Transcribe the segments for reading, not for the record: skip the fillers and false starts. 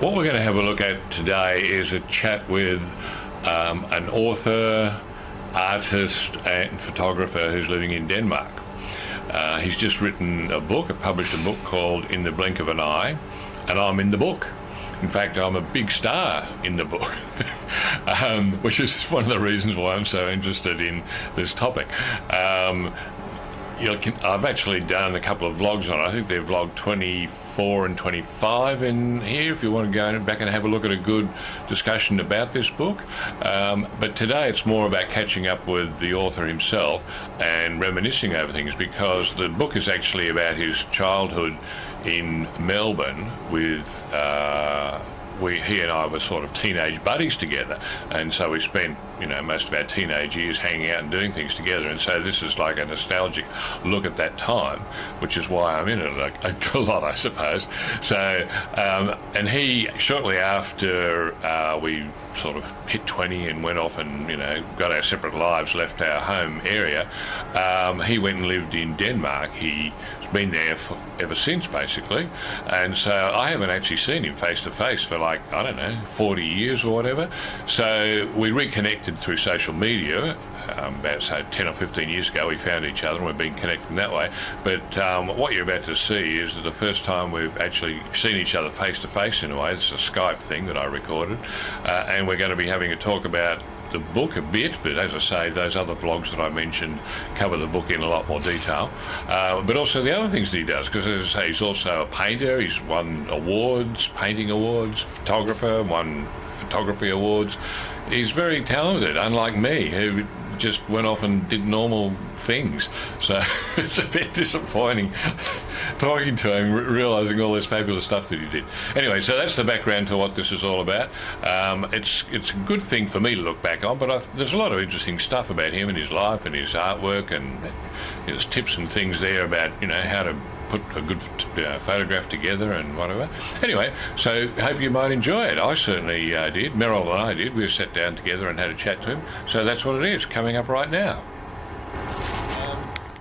What we're going to have a look at today is a chat with an author, artist, and photographer who's living in Denmark. He's just written a book, published a book called In the Blink of an Eye, and I'm in the book. In fact, I'm a big star in the book, which is one of the reasons why I'm so interested in this topic. I've actually done a couple of vlogs on it. I think they've vlogged 24 and 25 in here if you want to go back and have a look at a good discussion about this book. But today it's more about catching up with the author himself and reminiscing over things, because the book is actually about his childhood in Melbourne with he and I were sort of teenage buddies together, and so we spent most of our teenage years hanging out and doing things together, and so this is like a nostalgic look at that time, which is why I'm in it a lot, I suppose. So and he, shortly after we sort of hit 20 and went off and got our separate lives, left our home area, he went and lived in Denmark. He's been there ever since, basically, and so I haven't actually seen him face to face for, like, I don't know, 40 years or whatever. So we reconnected through social media about, say, 10 or 15 years ago. We found each other and we've been connecting that way. But what you're about to see is that the first time we've actually seen each other face to face in a way. It's a Skype thing that I recorded, and we're going to be having a talk about the book a bit, but as I say, those other vlogs that I mentioned cover the book in a lot more detail, but also the other things that he does, because as I say, he's also a painter. He's won awards, painting awards, photographer, won photography awards. He's very talented, unlike me, who just went off and did normal things. So it's a bit disappointing talking to him, realising all this fabulous stuff that he did. Anyway, so that's the background to what this is all about. It's a good thing for me to look back on, but there's a lot of interesting stuff about him and his life and his artwork, and there's tips and things there about how to put a good photograph together and whatever. Anyway, so hope you might enjoy it. I certainly did. Meryl and I did. We sat down together and had a chat to him. So that's what it is, coming up right now.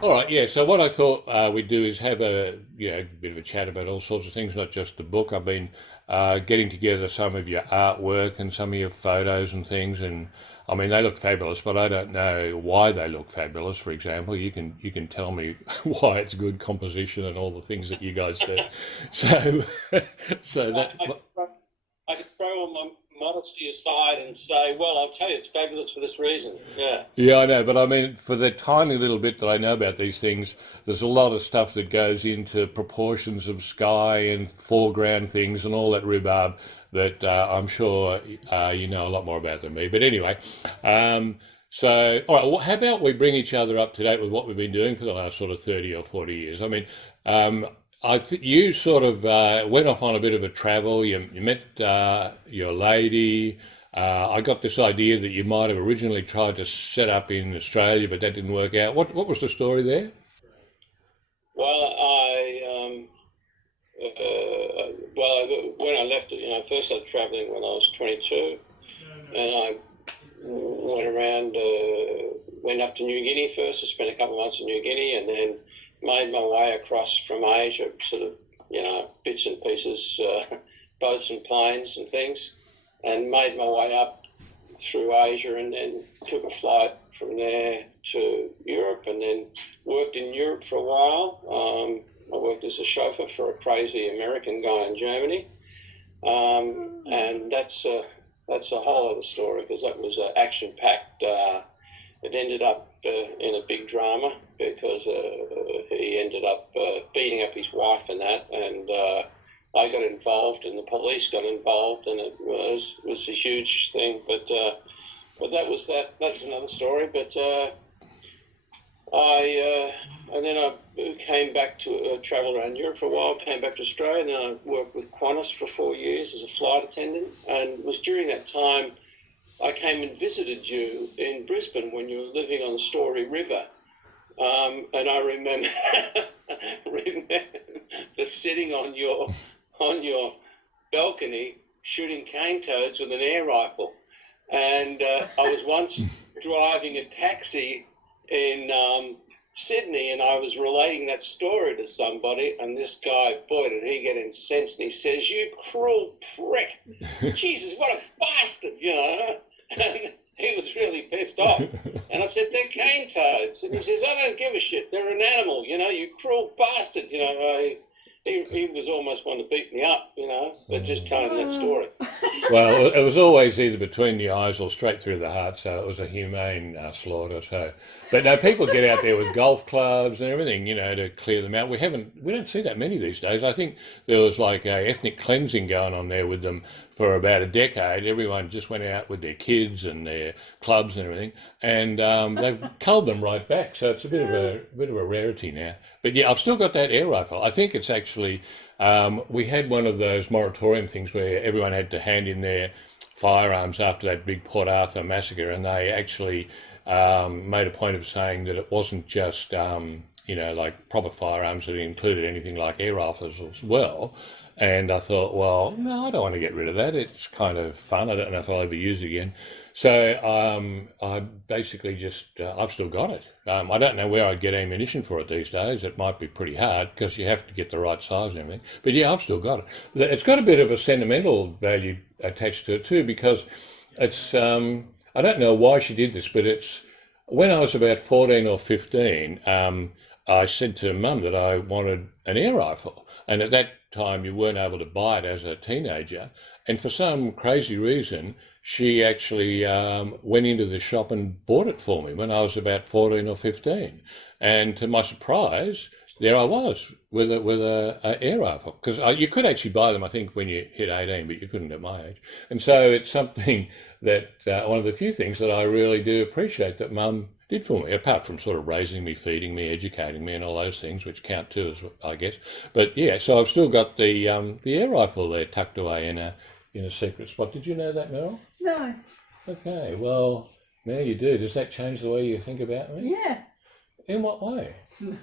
All right, yeah, so what I thought we'd do is have a bit of a chat about all sorts of things, not just the book. I've been getting together some of your artwork and some of your photos and things, and I mean, they look fabulous, but I don't know why they look fabulous. For example, you can tell me why it's good composition and all the things that you guys do. So, I could throw all my modesty aside and say, well, I'll tell you, it's fabulous for this reason. Yeah. Yeah, I know, but I mean, for the tiny little bit that I know about these things, there's a lot of stuff that goes into proportions of sky and foreground things and all that rhubarb that I'm sure you know a lot more about than me. But anyway, so, all right, well, how about we bring each other up to date with what we've been doing for the last sort of 30 or 40 years? I mean, you sort of went off on a bit of a travel. You met your lady. I got this idea that you might have originally tried to set up in Australia, but that didn't work out. What was the story there? Well, when I left it, I first started traveling when I was 22, and I went around, went up to New Guinea first. I spent a couple of months in New Guinea, and then made my way across from Asia, sort of, bits and pieces, boats and planes and things, and made my way up through Asia, and then took a flight from there to Europe, and then worked in Europe for a while. I worked as a chauffeur for a crazy American guy in Germany, and that's a whole other story, because that was action-packed. It ended up in a big drama, because he ended up beating up his wife and that, and I got involved, and the police got involved, and it was a huge thing. But that was that. That's another story. But and then I came back to travel around Europe for a while. Came back to Australia, and then I worked with Qantas for 4 years as a flight attendant. And it was during that time I came and visited you in Brisbane when you were living on the Story River. And I remember sitting on your balcony shooting cane toads with an air rifle. And I was once driving a taxi in Sydney, and I was relating that story to somebody, and this guy, boy, did he get incensed, and he says, "You cruel prick. Jesus, what a bastard," And he was really pissed off. And I said, "They're cane toads." And he says, "I don't give a shit. They're an animal, you cruel bastard." He was almost wanting to beat me up, but just telling that story. Well, it was always either between the eyes or straight through the heart, so it was a humane slaughter. So, but no, people get out there with golf clubs and everything, to clear them out. We don't see that many these days. I think there was like a ethnic cleansing going on there with them for about a decade. Everyone just went out with their kids and their clubs and everything, and they've culled them right back. So it's a bit of a rarity now. But yeah, I've still got that air rifle. I think it's actually. We had one of those moratorium things where everyone had to hand in their firearms after that big Port Arthur massacre, and they actually made a point of saying that it wasn't just like proper firearms, that it included anything like air rifles as well. And I thought, well, no, I don't want to get rid of that. It's kind of fun. I don't know if I'll ever use it again. So I basically just, I've still got it. I don't know where I'd get ammunition for it these days. It might be pretty hard because you have to get the right size and everything. But yeah, I've still got it. It's got a bit of a sentimental value attached to it too, because it's, I don't know why she did this, but it's, when I was about 14 or 15, I said to Mum that I wanted an air rifle. And at that time, you weren't able to buy it as a teenager. And for some crazy reason, she actually went into the shop and bought it for me when I was about 14 or 15. And to my surprise, there I was with a air rifle. Because you could actually buy them, I think, when you hit 18, but you couldn't at my age. And so it's something that, one of the few things that I really do appreciate that Mum did for me, apart from sort of raising me, feeding me, educating me and all those things, which count too, I guess. But yeah, so I've still got the air rifle there tucked away in a secret spot. Did you know that, Meryl? No. Okay, well, now you do. Does that change the way you think about me? Yeah. In what way? No.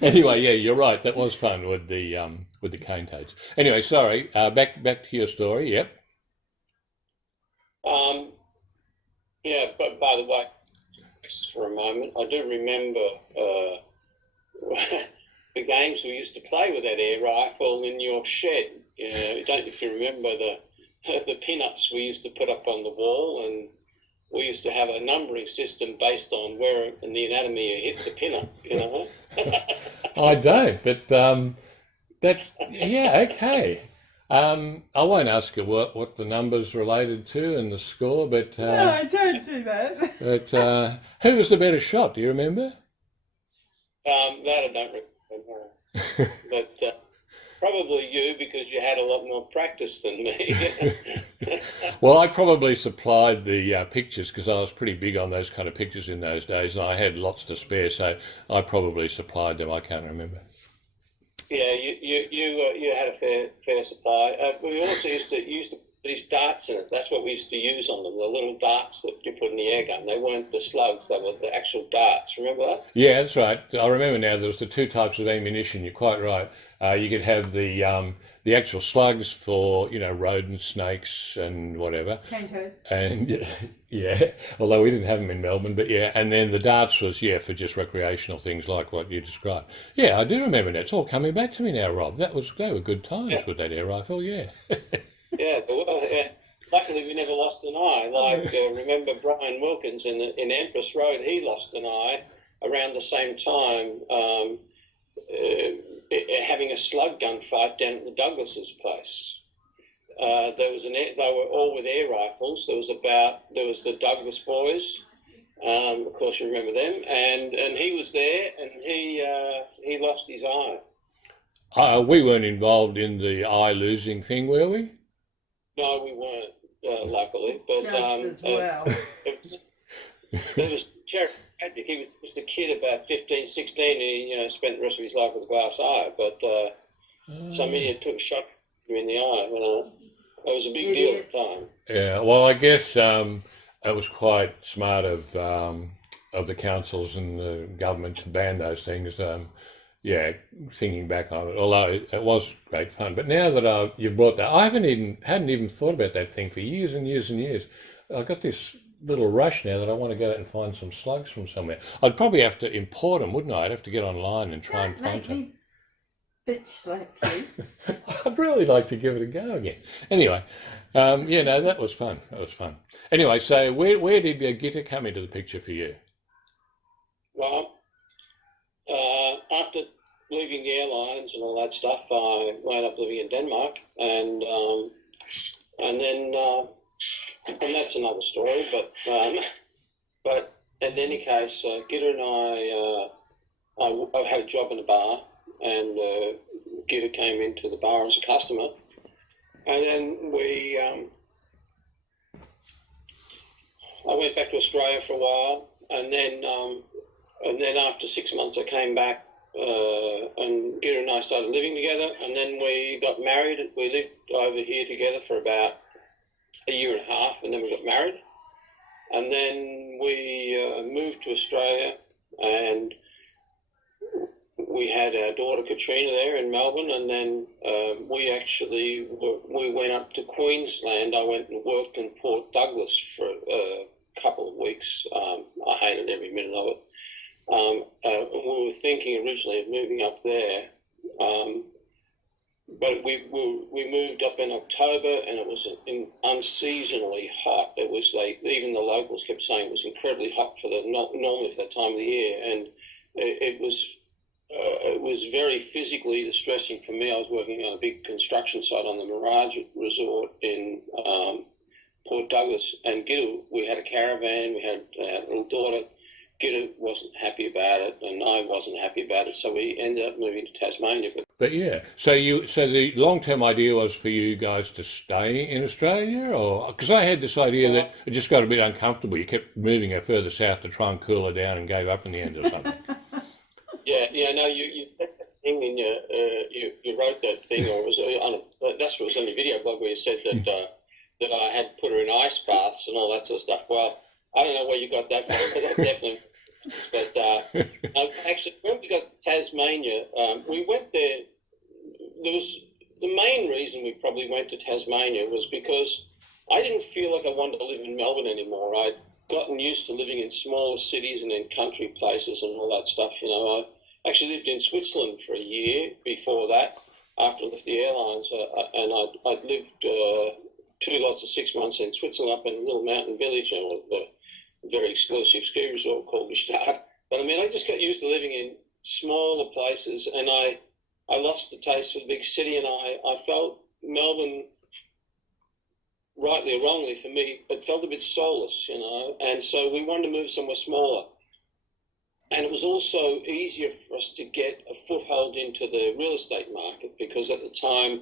Anyway, yeah, you're right. That was fun with the cane toads. Anyway, sorry. Back to your story. Yep. Yeah, but by the way, just for a moment, I do remember the games we used to play with that air rifle in your shed. Don't if you remember the pin-ups we used to put up on the wall, and we used to have a numbering system based on where in the anatomy you hit the pin-up, I don't, but that's, yeah, okay. I won't ask you what the numbers related to and the score, but No, don't do that. But who was the better shot? Do you remember? That I don't remember, but probably you, because you had a lot more practice than me. Well, I probably supplied the pictures because I was pretty big on those kind of pictures in those days, and I had lots to spare, so I probably supplied them. I can't remember. Yeah, you had a fair supply. We also used to put these darts in it. That's what we used to use on them, the little darts that you put in the air gun. They weren't the slugs, they were the actual darts. Remember that? Yeah, that's right. I remember now there was the two types of ammunition. You're quite right. You could have the actual slugs for, rodents, snakes and whatever. Cane toads. And yeah, although we didn't have them in Melbourne, but yeah, and then the darts was, for just recreational things like what you described. Yeah, I do remember that. It's all coming back to me now, Rob. They were good times with that air rifle, yeah. Yeah, luckily we never lost an eye. Like, remember Brian Wilkins in Empress Road, he lost an eye around the same time, having a slug gun fight down at the Douglas's place. They were all with air rifles. There was the Douglas boys, of course you remember them, and he was there, and he lost his eye. We weren't involved in the eye losing thing, were we? No, we weren't, luckily. But Just as well. it was tragic. He was just a kid, about 15, 16, and he spent the rest of his life with a glass eye. But some idiot took a shot in the eye. That was a big deal at the time. Yeah, well, I guess it was quite smart of the councils and the government to ban those things. Thinking back on it, although it was great fun. But now that you've brought that, I hadn't even thought about that thing for years and years and years. I got this little rush now that I want to go out and find some slugs from somewhere. I'd probably have to import them, wouldn't I? I'd have to get online and try and find some. Bitch slap you. I'd really like to give it a go again. Anyway, yeah, no, that was fun. That was fun. Anyway, so where did Gitter come into the picture for you? Well, after leaving the airlines and all that stuff, I wound up living in Denmark, and then and that's another story. But in any case, Gitter and I had a job in a bar, and Gitter came into the bar as a customer, and then I went back to Australia for a while, and then after 6 months I came back, and Gitter and I started living together, and then we got married. We lived over here together for about a year and a half, and then we got married, and then we moved to Australia, and we had our daughter Katrina there in Melbourne, and then we went up to Queensland. I went and worked in Port Douglas for a couple of weeks. I hated every minute of it. We were thinking originally of moving up there, but we moved up in October, and it was unseasonally hot. It was like even the locals kept saying it was incredibly hot normally for that time of the year, and it was very physically distressing for me. I was working on a big construction site on the Mirage Resort in Port Douglas, and Gitter, we had a caravan, we had a little daughter. Gitter wasn't happy about it, and I wasn't happy about it, so we ended up moving to Tasmania. But yeah, so the long-term idea was for you guys to stay in Australia, or because I had this idea that it just got a bit uncomfortable. You kept moving her further south to try and cool her down, and gave up in the end or something. Yeah, no, you said that thing in your, you wrote that thing, or it was that's what was on your video blog where you said that I had put her in ice baths and all that sort of stuff. Well, I don't know where you got that from, but that definitely. But actually, when we got to Tasmania, we went there. There was the main reason we probably went to Tasmania was because I didn't feel like I wanted to live in Melbourne anymore. I'd gotten used to living in smaller cities and in country places and all that stuff. You know, I actually lived in Switzerland for a year before that, after I left the airlines, and I'd lived 2 lots of 6 months in Switzerland up in a little mountain village, and the very exclusive ski resort called Gstaad. But I mean, I just got used to living in smaller places, and I lost the taste for the big city, and I felt Melbourne, rightly or wrongly for me, it felt a bit soulless, you know, and so we wanted to move somewhere smaller. And it was also easier for us to get a foothold into the real estate market, because at the time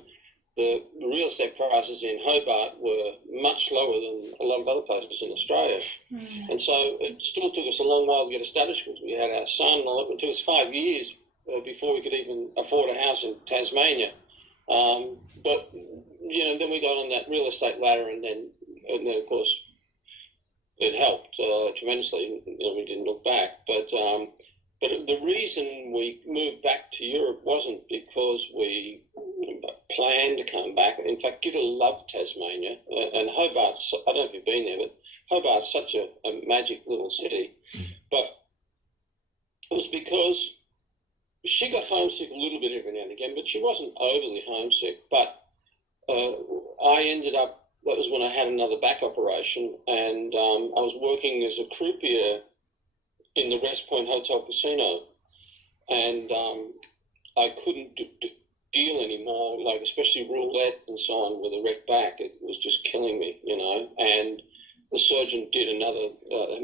the real estate prices in Hobart were much lower than a lot of other places in Australia. And so it still took us a long while to get established, because we had our son and all that. It took us 5 years before we could even afford a house in Tasmania. But, you know, then we got on that real estate ladder, and then of course, it helped tremendously. You know, we didn't look back. But the reason we moved back to Europe wasn't because we planned to come back. In fact, Gitter loved Tasmania, and Hobart's, I don't know if you've been there, but Hobart's such a magic little city. But it was because she got homesick a little bit every now and again, but she wasn't overly homesick. But I ended up, that was when I had another back operation, and I was working as a croupier in the West Point Hotel Casino, and I couldn't deal anymore, like especially roulette and so on with a wrecked back. It was just killing me, you know. And the surgeon did another,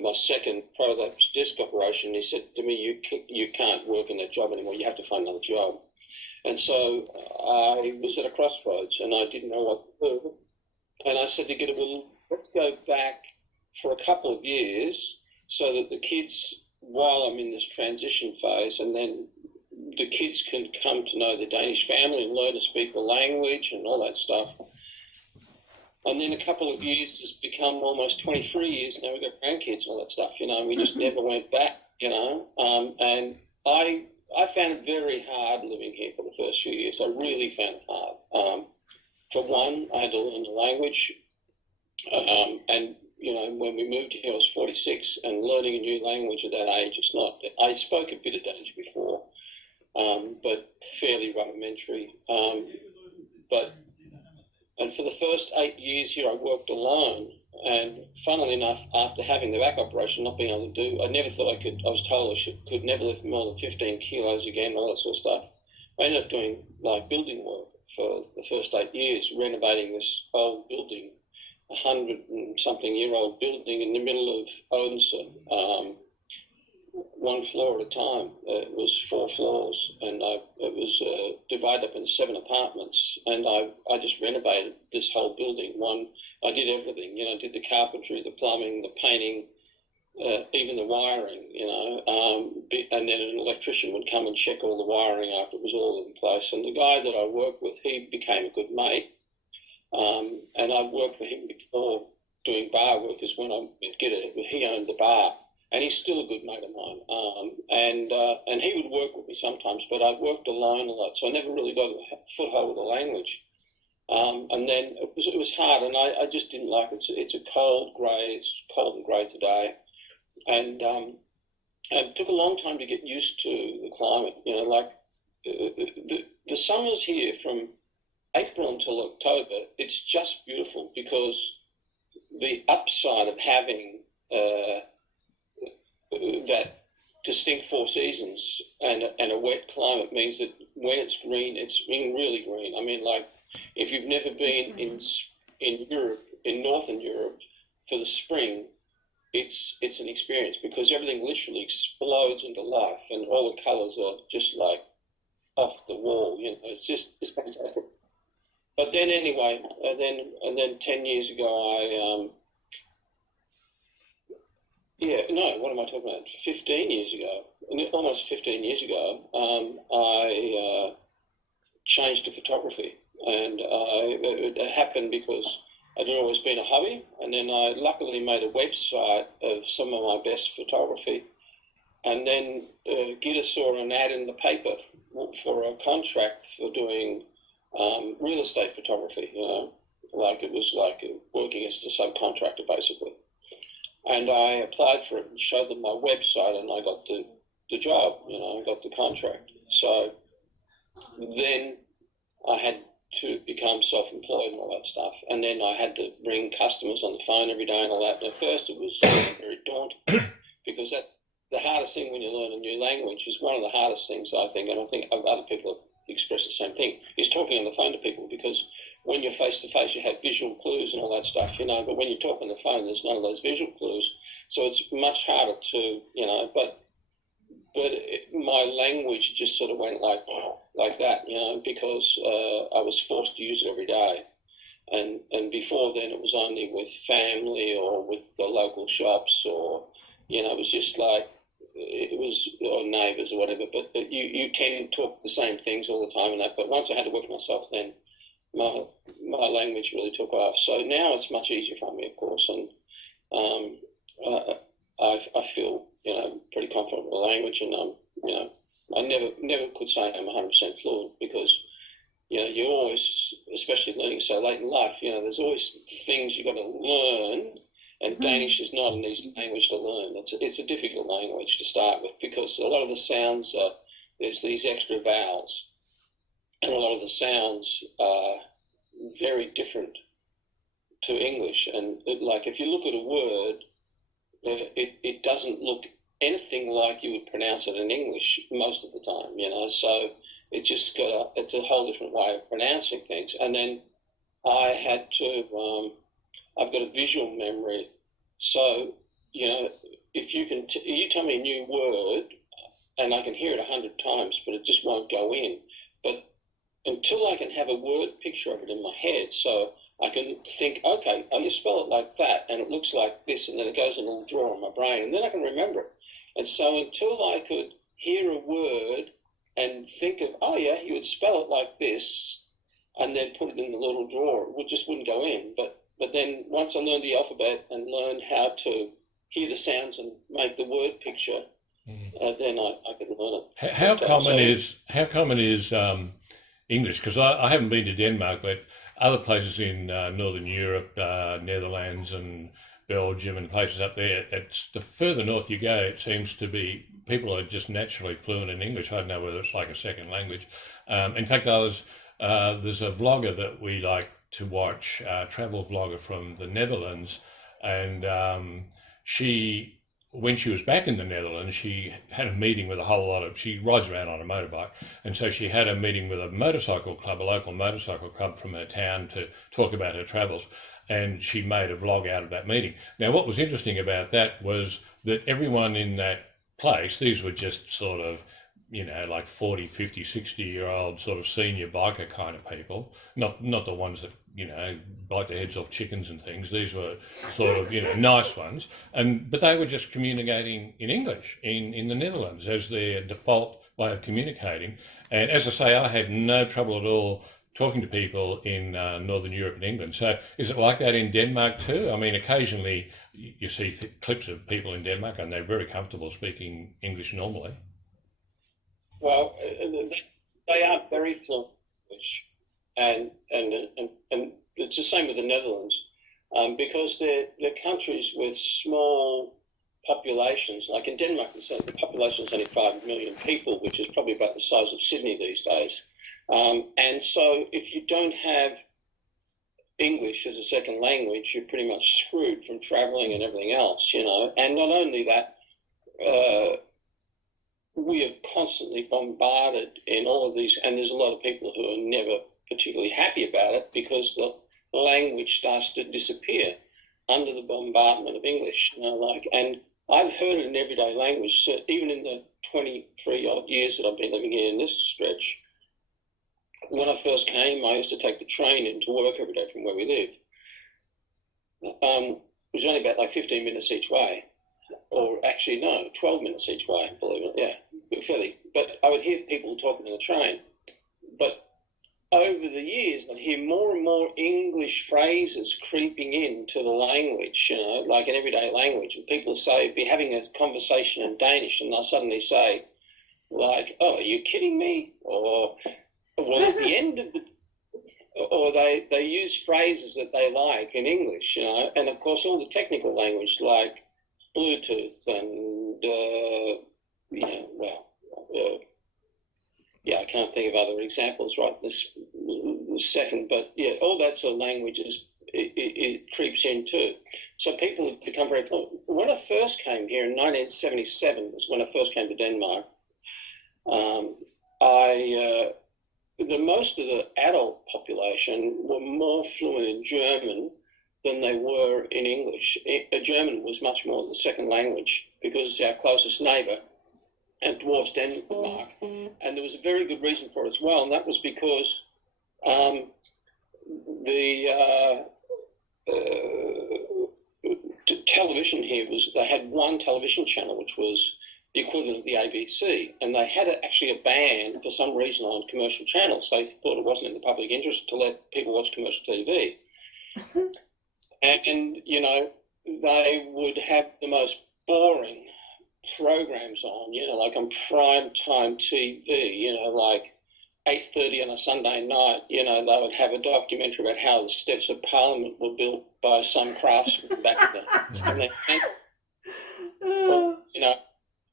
my second prolapse disc operation. He said to me, you can't work in that job anymore. You have to find another job. And so I was at a crossroads, and I didn't know what to do. And I said to Gitter, well, let's go back for a couple of years so that the kids, while I'm in this transition phase, and then the kids can come to know the Danish family and learn to speak the language and all that stuff. And then a couple of years has become almost 23 years. Now we've got grandkids and all that stuff, you know, and we just never went back, you know. And I found it very hard living here for the first few years. I really found it hard. For one, I had to learn the language. And when we moved here, I was 46, and learning a new language at that age, it's not. I spoke a bit of Danish before, but fairly rudimentary. And for the first 8 years here, I worked alone. And funnily enough, after having the back operation, not being able to do, I never thought I could. I was told I could never lift more than 15 kilos again, all that sort of stuff. I ended up doing like building work for the first 8 years, renovating this old building, 100-and-something-year-old building in the middle of Odense, one floor at a time. It was 4 floors, and it was divided up into 7 apartments, and I just renovated this whole building. I did everything, I did the carpentry, the plumbing, the painting, even the wiring, and then an electrician would come and check all the wiring after it was all in place. And the guy that I worked with, he became a good mate, and I worked for him before doing bar work, is when I would get it. He owned the bar, and he's still a good mate of mine. And he would work with me sometimes, but I worked alone a lot, so I never really got a foothold with the language. And then it was hard, and I just didn't like it. It's a cold and grey today, and it took a long time to get used to the climate. The summers here from April until October, it's just beautiful, because the upside of having that distinct 4 seasons and a wet climate means that when it's green, it's really green. I mean, like, if you've never been in Europe, in Northern Europe, for the spring, it's an experience, because everything literally explodes into life, and all the colours are just like off the wall. It's fantastic. But then anyway, and then 10 years ago, what am I talking about? 15 years ago, almost 15 years ago, I changed to photography. And it happened because it had always been a hobby. And then I luckily made a website of some of my best photography. And then Gitta saw an ad in the paper for a contract for doing real estate photography, like it was like working as a subcontractor, basically. And I applied for it and showed them my website, and I got the job, I got the contract. So then I had to become self-employed and all that stuff. And then I had to bring customers on the phone every day and all that. And at first it was very daunting, because that's the hardest thing when you learn a new language. Is one of the hardest things, I think, and I think other people have expressed the same thing, is talking on the phone to people, because when you're face-to-face, you have visual clues and all that stuff, but when you talk on the phone, there's none of those visual clues. So it's much harder to, but my language just sort of went like that, because I was forced to use it every day. And before then, it was only with family or with the local shops, or, it was just like, or neighbours or whatever. But you tend to talk the same things all the time and that. But once I had to work for myself, then my language really took off. So now it's much easier for me, of course, and I feel pretty confident with the language, and I never could say I'm 100% fluent, because you always, especially learning so late in life, there's always things you've got to learn, and Danish is not an easy language to learn. It's a difficult language to start with, because a lot of the sounds there's these extra vowels, and a lot of the sounds are very different to English. And like, if you look at a word, it doesn't look anything like you would pronounce it in English most of the time, so it's just it's a whole different way of pronouncing things. And then I had to, I've got a visual memory, so, if you tell me a new word, and I can hear it 100 times, but it just won't go in. But until I can have a word picture of it in my head, so I can think, okay, you spell it like that, and it looks like this, and then it goes in a little drawer in my brain, and then I can remember it. And so until I could hear a word and think of, oh yeah, you would spell it like this, and then put it in the little drawer, it just wouldn't go in. But then once I learned the alphabet and learned how to hear the sounds and make the word picture, then I could learn it. How common is English? Because I haven't been to Denmark, but other places in Northern Europe, Netherlands and Belgium and places up there. It's the further north you go, it seems to be people are just naturally fluent in English. I don't know whether it's like a second language. In fact, there's a vlogger that we like to watch, a travel vlogger from the Netherlands, and she, when she was back in the Netherlands, she had a meeting with a whole lot of, she rides around on a motorbike, and so she had a meeting with a motorcycle club, a local motorcycle club from her town, to talk about her travels, and she made a vlog out of that meeting. Now, what was interesting about that was that everyone in that place, these were just sort of, like 40, 50, 60-year-old sort of senior biker kind of people, not the ones that, bite their heads off chickens and things. These were sort of, nice ones. But they were just communicating in English in the Netherlands as their default way of communicating. And as I say, I had no trouble at all talking to people in Northern Europe and England. So is it like that in Denmark too? I mean, occasionally you see clips of people in Denmark and they're very comfortable speaking English normally. Well, they are very fluent in English, and it's the same with the Netherlands, because they're countries with small populations. Like in Denmark, the population is only 5 million people, which is probably about the size of Sydney these days. And so if you don't have English as a second language, you're pretty much screwed from traveling and everything else, And not only that, we are constantly bombarded in all of these, and there's a lot of people who are never particularly happy about it because the language starts to disappear under the bombardment of English, and I've heard it in everyday language, so even in the 23 odd years that I've been living here in this stretch. When I first came, I used to take the train into work every day from where we live. It was only about like 15 minutes each way, or actually no, 12 minutes each way, believe it, yeah. Fairly, but I would hear people talking on the train. But over the years, I'd hear more and more English phrases creeping into the language, like an everyday language. And people be having a conversation in Danish, and they'll suddenly say, like, "Oh, are you kidding me?" Or, "Well, at the end of the," or they use phrases that they like in English, And of course, all the technical language like Bluetooth and I can't think of other examples right this second, but yeah, all that sort of language it creeps in too. So people have become very fluent. When I first came here in 1977 was when I first came to Denmark. Most of the adult population were more fluent in German than they were in English. German was much more the second language because it's our closest neighbour and dwarfs Denmark. And there was a very good reason for it as well, and that was because the television here they had one television channel, which was the equivalent of the ABC, and they had actually a ban for some reason on commercial channels. They thought it wasn't in the public interest to let people watch commercial TV. And they would have the most boring programs on, like on prime time TV, like 8:30 on a Sunday night, they would have a documentary about how the steps of Parliament were built by some craftsman back in the 17th.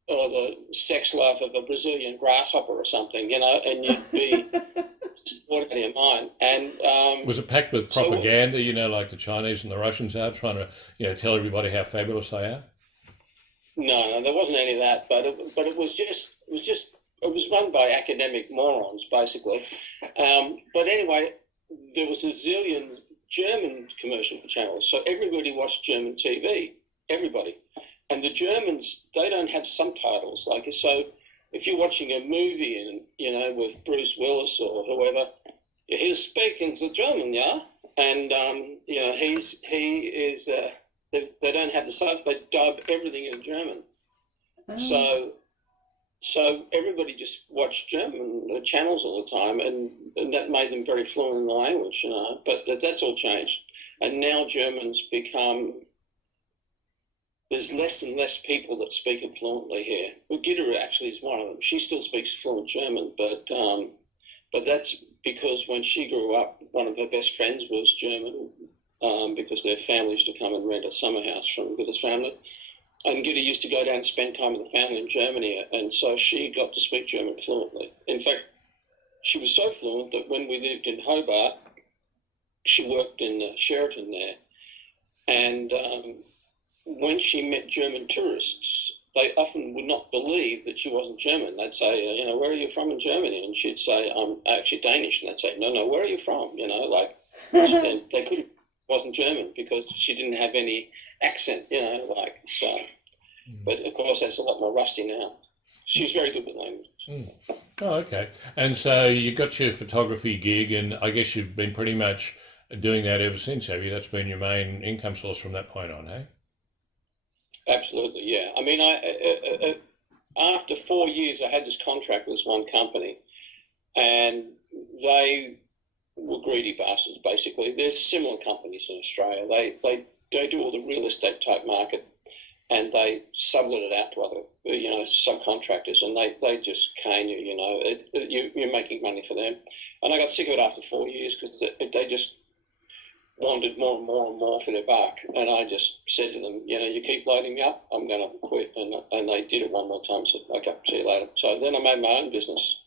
Or the sex life of a Brazilian grasshopper or something, and you'd be bored out of your mind. And was it packed with propaganda, like the Chinese and the Russians are trying to, tell everybody how fabulous they are? No, there wasn't any of that. But it was run by academic morons, basically. But anyway, there was a zillion German commercial channels, so everybody watched German TV. Everybody. And the Germans, they don't have subtitles. So if you're watching a movie and, with Bruce Willis or whoever, he's speaking the German, yeah? And, they don't have the sub, they dub everything in German. Oh. So everybody just watched German channels all the time, and that made them very fluent in the language, But that's all changed. And now Germans there's less and less people that speak it fluently here. Gitta actually is one of them. She still speaks fluent German, but that's because when she grew up, one of her best friends was German, because their family used to come and rent a summer house from Gitta's family. And Gitta used to go down and spend time with the family in Germany, and so she got to speak German fluently. In fact, she was so fluent that when we lived in Hobart, she worked in Sheraton there, and when she met German tourists, they often would not believe that she wasn't German. They'd say, where are you from in Germany? And she'd say, I'm actually Danish. And they'd say, no, where are you from? And they couldn't, wasn't German because she didn't have any accent, so. But of course, that's a lot more rusty now. She's very good with languages. Mm. Oh, okay. And so you got your photography gig, and I guess you've been pretty much doing that ever since, have you? That's been your main income source from that point on, hey? Absolutely, yeah. I mean, after 4 years, I had this contract with this one company, and they were greedy bastards, basically. There's similar companies in Australia. They do all the real estate type market, and they sublet it out to other, subcontractors, and they just cane you, you're making money for them. And I got sick of it after 4 years because they just wanted more and more and more for their buck. And I just said to them, you keep loading me up, I'm going to quit. And they did it one more time and said, okay, see you later. So then I made my own business.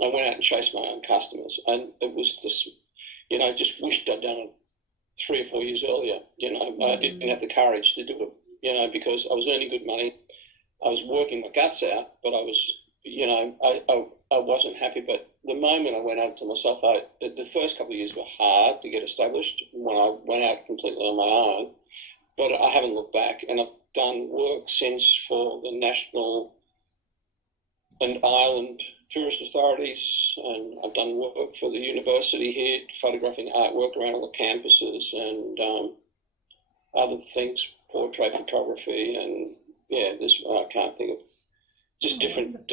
I went out and chased my own customers. And it was this, just wished I'd done it 3 or 4 years earlier. I didn't have the courage to do it, because I was earning good money. I was working my guts out, but I was, I wasn't happy. But the moment I went out to myself, the first couple of years were hard to get established when I went out completely on my own, but I haven't looked back, and I've done work since for the national and island tourist authorities, and I've done work for the university here, photographing artwork around all the campuses and other things, portrait photography, and I can't think of just different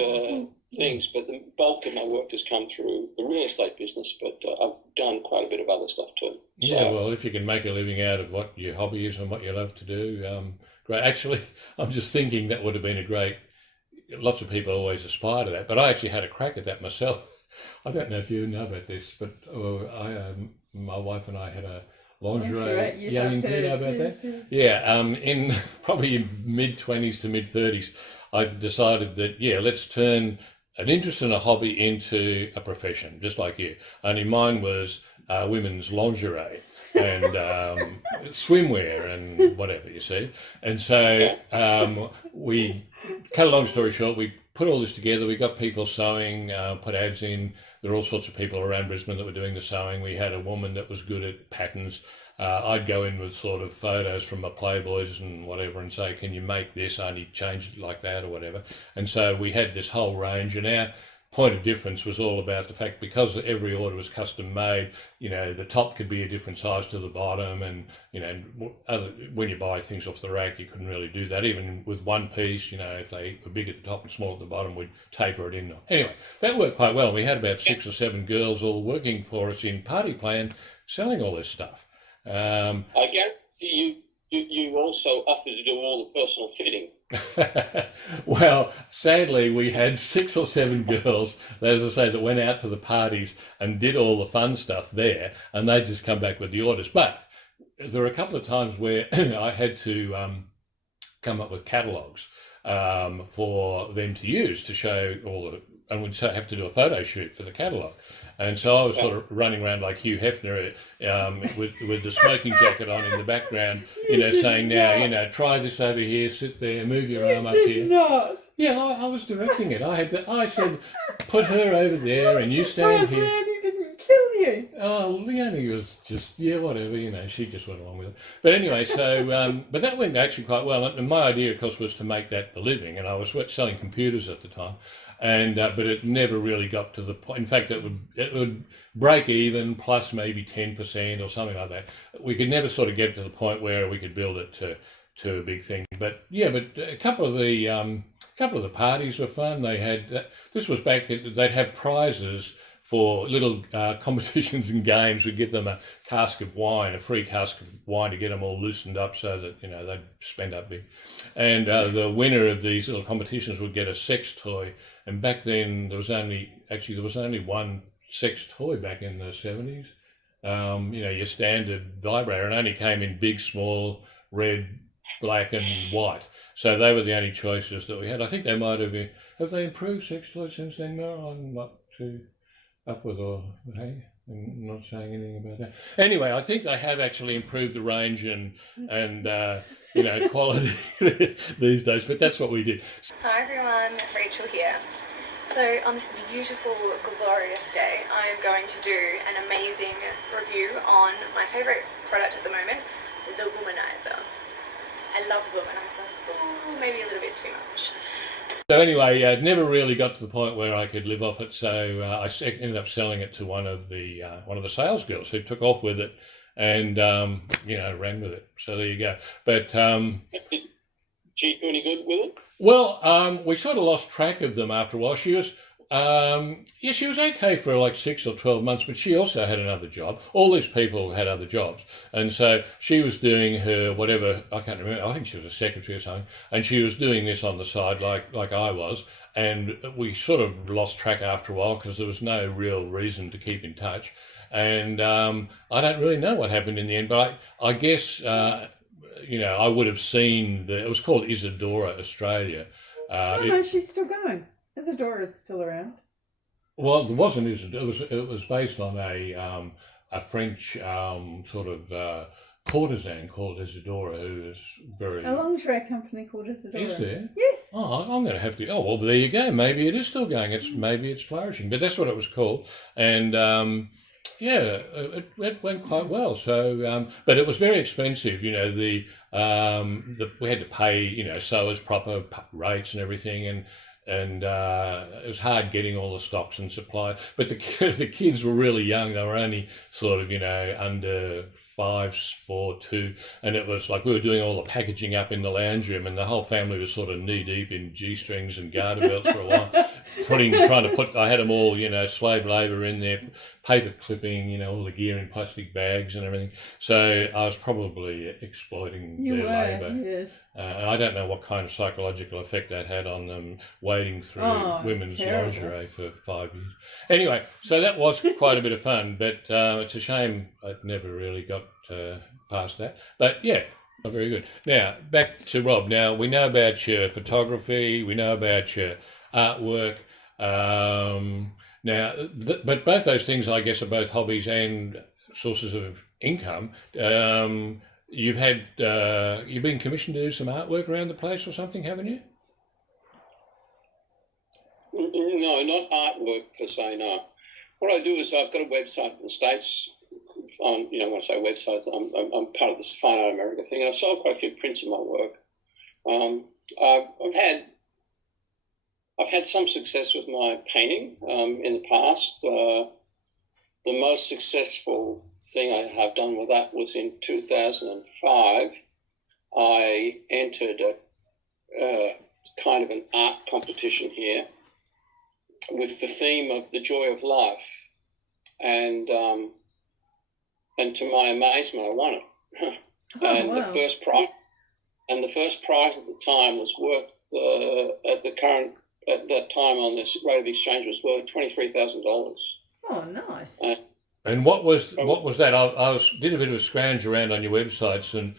things, but the bulk of my work has come through the real estate business, but I've done quite a bit of other stuff too. So, yeah, well, if you can make a living out of what your hobby is and what you love to do, great. Actually, I'm just thinking that would have been a great, lots of people always aspire to that, but I actually had a crack at that myself. I don't know if you know about this, but my wife and I had a lingerie. Yes, Yeah, you know about that? Yeah, in probably mid-20s to mid-30s, I decided that, let's turn an interest and a hobby into a profession, just like you. Only mine was women's lingerie and swimwear and whatever, you see. And so we, cut a long story short, we put all this together. We got people sewing, put ads in. There were all sorts of people around Brisbane that were doing the sewing. We had a woman that was good at patterns. I'd go in with sort of photos from my Playboys and whatever and say, can you make this, only change it like that or whatever. And so we had this whole range, and our point of difference was all about the fact, because every order was custom made, the top could be a different size to the bottom, and when you buy things off the rack, you couldn't really do that. Even with one piece, if they were big at the top and small at the bottom, we'd taper it in. Anyway, that worked quite well. We had about 6 or 7 girls all working for us in Party Plan, selling all this stuff. I guarantee you also offered to do all the personal fitting. Well, sadly, we had 6 or 7 girls, as I say, that went out to the parties and did all the fun stuff there, and they just come back with the orders. But there were a couple of times where I had to come up with catalogues for them to use to show all the, and we'd have to do a photo shoot for the catalogue. And so I was sort of running around like Hugh Hefner with the smoking jacket on in the background, saying, now, try this over here, sit there, move your arm up here. Not. Yeah, I was directing it. I said, put her over there and you stand here. Leonie didn't kill you. Oh, Leonie was just, whatever, she just went along with it. But anyway, so, but that went actually quite well. And my idea, of course, was to make that the living. And I was selling computers at the time. And but it never really got to the point. In fact, it would break even plus maybe 10% or something like that. We could never sort of get to the point where we could build it to a big thing. But a couple of the parties were fun. They had this was back. They'd have prizes for little competitions and games. We'd give them a cask of wine, a free cask of wine, to get them all loosened up so that they'd spend up big. And the winner of these little competitions would get a sex toy. And back then there was only one sex toy back in the 70s. your standard vibrator, and only came in big, small, red, black, and white. So they were the only choices that we had. I think they might have they improved sex toys since then, Mel? I'm not too up with, or hey, I'm not saying anything about that. Anyway, I think they have actually improved the range and quality these days. But that's what we did. Hi everyone, Rachel here. So on this beautiful, glorious day, I am going to do an amazing review on my favourite product at the moment, the Womanizer. I love Womanizer. Ooh, maybe a little bit too much. So anyway, it never really got to the point where I could live off it. So I ended up selling it to one of the sales girls who took off with it and ran with it. So there you go. But Is she any good with it? well, we sort of lost track of them after a while. She was she was okay for like 6 or 12 months, but she also had another job. All these people had other jobs, and so she was doing her whatever, I can't remember. I think she was a secretary or something, and she was doing this on the side like I was, and we sort of lost track after a while because there was no real reason to keep in touch. And I don't really know what happened in the end, but I guess I would have seen it was called Isadora Australia. No, she's still going. Isadora's still around. Well, it wasn't Isadora. It was based on a French sort of courtesan called Isadora, who is very. A lingerie company called Isadora. Is there? Yes. Oh, I'm going to have to. Oh, well, there you go. Maybe it is still going. Maybe it's flourishing, but that's what it was called. And it went quite well. So, but it was very expensive. We had to pay sewers proper rates and everything, and it was hard getting all the stocks and supply. But the kids were really young. They were only sort of under 5, 4, 2, and it was like we were doing all the packaging up in the lounge room, and the whole family was sort of knee deep in G-strings and garter belts for a while. I had them all, slave labour in there, paper clipping, all the gear in plastic bags and everything. So I was probably exploiting their labour. Yes. And I don't know what kind of psychological effect that had on them wading through women's lingerie for 5 years. Anyway, so that was quite a bit of fun, but it's a shame I never really got past that. But yeah, very good. Now, back to Rob. Now, we know about your photography, we know about your artwork. But both those things, I guess, are both hobbies and sources of income. You've been commissioned to do some artwork around the place or something, haven't you? No, not artwork per se, no. What I do is I've got a website in the States. When I say websites, I'm part of this Fine Art America thing, and I've sold quite a few prints of my work. I've had some success with my painting in the past. The most successful thing I have done with that was in 2005. I entered a kind of an art competition here with the theme of the joy of life, and to my amazement, I won it. The first prize, at the time was worth at that time on this rate of exchange was worth $23,000. Oh, nice. And what was that? I did a bit of a scrounge around on your websites and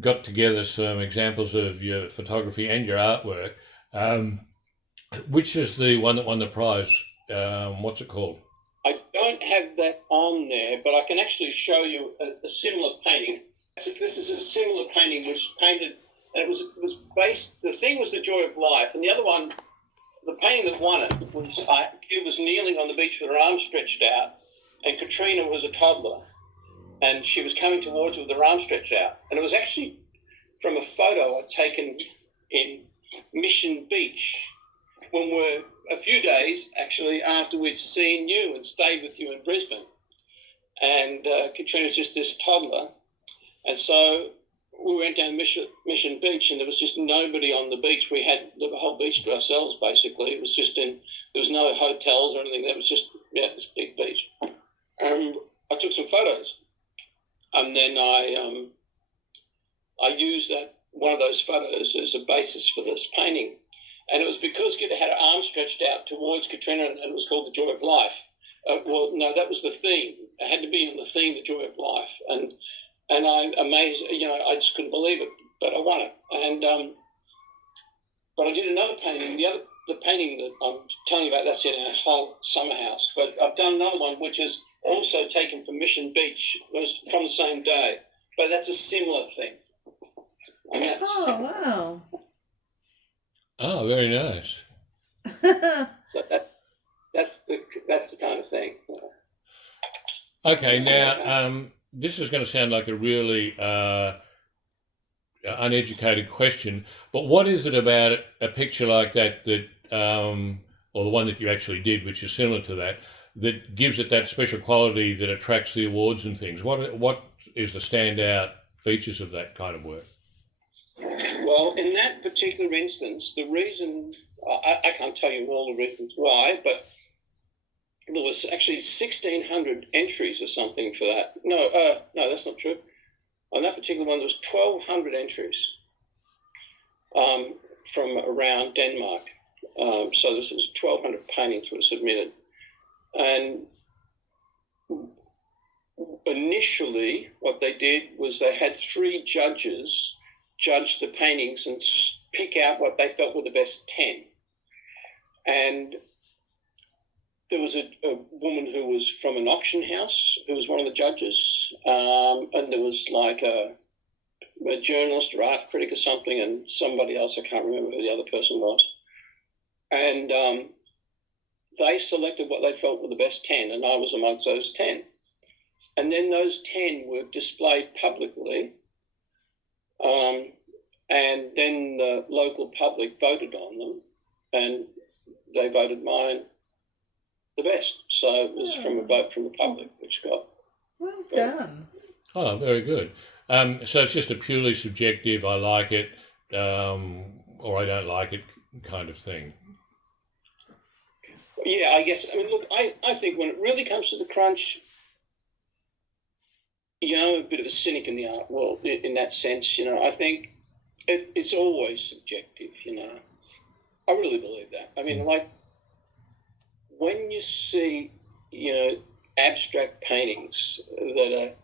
got together some examples of your photography and your artwork. Which is the one that won the prize? What's it called? I don't have that on there, but I can actually show you a similar painting. This is a similar painting which was painted, and it was based. The thing was the joy of life, and the other one, the painting that won it was Kid was kneeling on the beach with her arms stretched out, and Katrina was a toddler, and she was coming towards her with her arms stretched out, and it was actually from a photo I'd taken in Mission Beach when we're a few days actually after we'd seen you and stayed with you in Brisbane, and Katrina's just this toddler, and so we went down Mission Beach, and there was just nobody on the beach. We had the whole beach to ourselves, basically. It was just there was no hotels or anything. It was just, this big beach. And I took some photos, and then I used one of those photos as a basis for this painting. And it was because Kid had her arms stretched out towards Katrina, and it was called The Joy of Life. Well, no, that was the theme. it had to be on the theme, the joy of life, and I'm amazed. I just couldn't believe it, but I won it. And but I did another painting. The painting that I'm telling you about, that's in a whole summer house. But I've done another one which is also taken from Mission Beach. It was from the same day, but that's a similar thing. And Oh, wow. Oh, very nice. So that's the kind of thing. Okay, now this is going to sound like a really uneducated question, but what is it about a picture like that or the one that you actually did, which is similar to that gives it that special quality that attracts the awards and things? What is the standout features of that kind of work? Well, in that particular instance, the reason, I can't tell you all the reasons why, but there was actually 1,600 entries or something for that. No, that's not true. On that particular one, there was 1,200 entries from around Denmark. So this was 1,200 paintings were submitted. And initially, what they did was they had 3 judges judge the paintings and pick out what they felt were the best 10. And there was a woman who was from an auction house who was one of the judges, and there was like a journalist or art critic or something, and somebody else, I can't remember who the other person was. And they selected what they felt were the best 10, and I was amongst those 10. And then those 10 were displayed publicly, and then the local public voted on them, and they voted mine the best. So it was from a vote from the public, which got... Well done. Oh, very good. So it's just a purely subjective, I like it, or I don't like it kind of thing. Yeah, I guess. I mean, look, I think when it really comes to the crunch, a bit of a cynic in the art world in that sense, I think it's always subjective, I really believe that. I mean, like, when you see, abstract paintings that are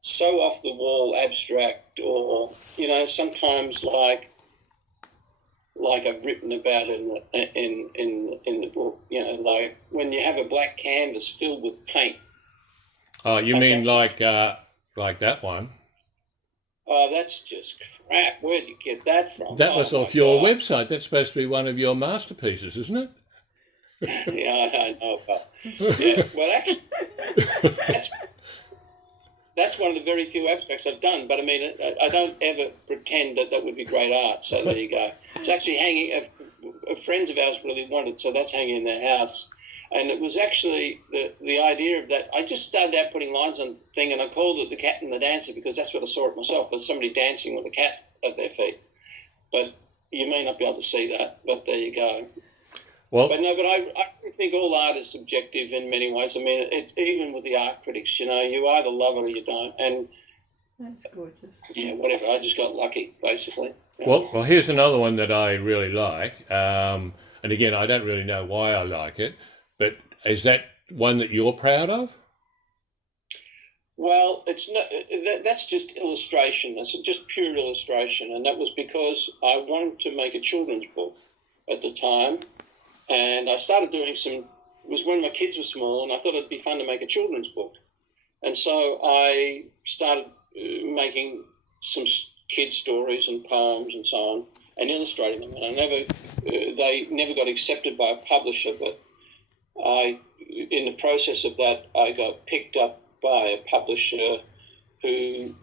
so off the wall abstract, or, sometimes like I've written about in the book, like when you have a black canvas filled with paint. Oh, you mean like that one? Oh, that's just crap. Where'd you get that from? That was off your website. That's supposed to be one of your masterpieces, isn't it? Yeah, I know. Yeah, well, actually, that's one of the very few abstracts I've done. But I mean, I don't ever pretend that would be great art. So there you go. It's actually hanging. Friends of ours really wanted, so that's hanging in their house. And it was actually the idea of that. I just started out putting lines on thing, and I called it The Cat and the Dancer because that's what I saw it myself, as somebody dancing with a cat at their feet. But you may not be able to see that, but there you go. Well, but I think all art is subjective in many ways. I mean, it's even with the art critics, you either love it or you don't. And that's gorgeous. Yeah, whatever. I just got lucky, basically. Well, here's another one that I really like. And again, I don't really know why I like it, but is that one that you're proud of? Well, it's not. That's just illustration. That's just pure illustration, and that was because I wanted to make a children's book at the time, and I started doing some. It was when my kids were small, and I thought it'd be fun to make a children's book, and so I started making some kid stories and poems and so on, and illustrating them. And they never got accepted by a publisher, but in the process of that, I got picked up by a publisher who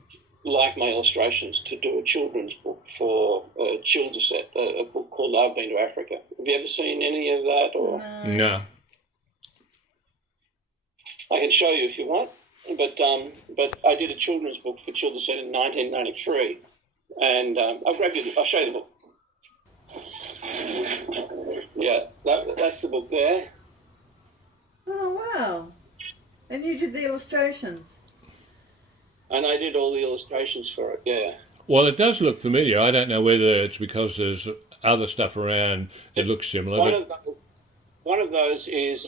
liked my illustrations to do a children's book for Childerset, a book called I've Been to Africa. Have you ever seen any of that? Or No. I can show you if you want, but I did a children's book for Childerset in 1993, and I'll show you the book. Yeah, that's the book there. Oh, wow. And you did the illustrations? And I did all the illustrations for it, yeah. Well, it does look familiar. I don't know whether it's because there's other stuff around that looks similar. One of those is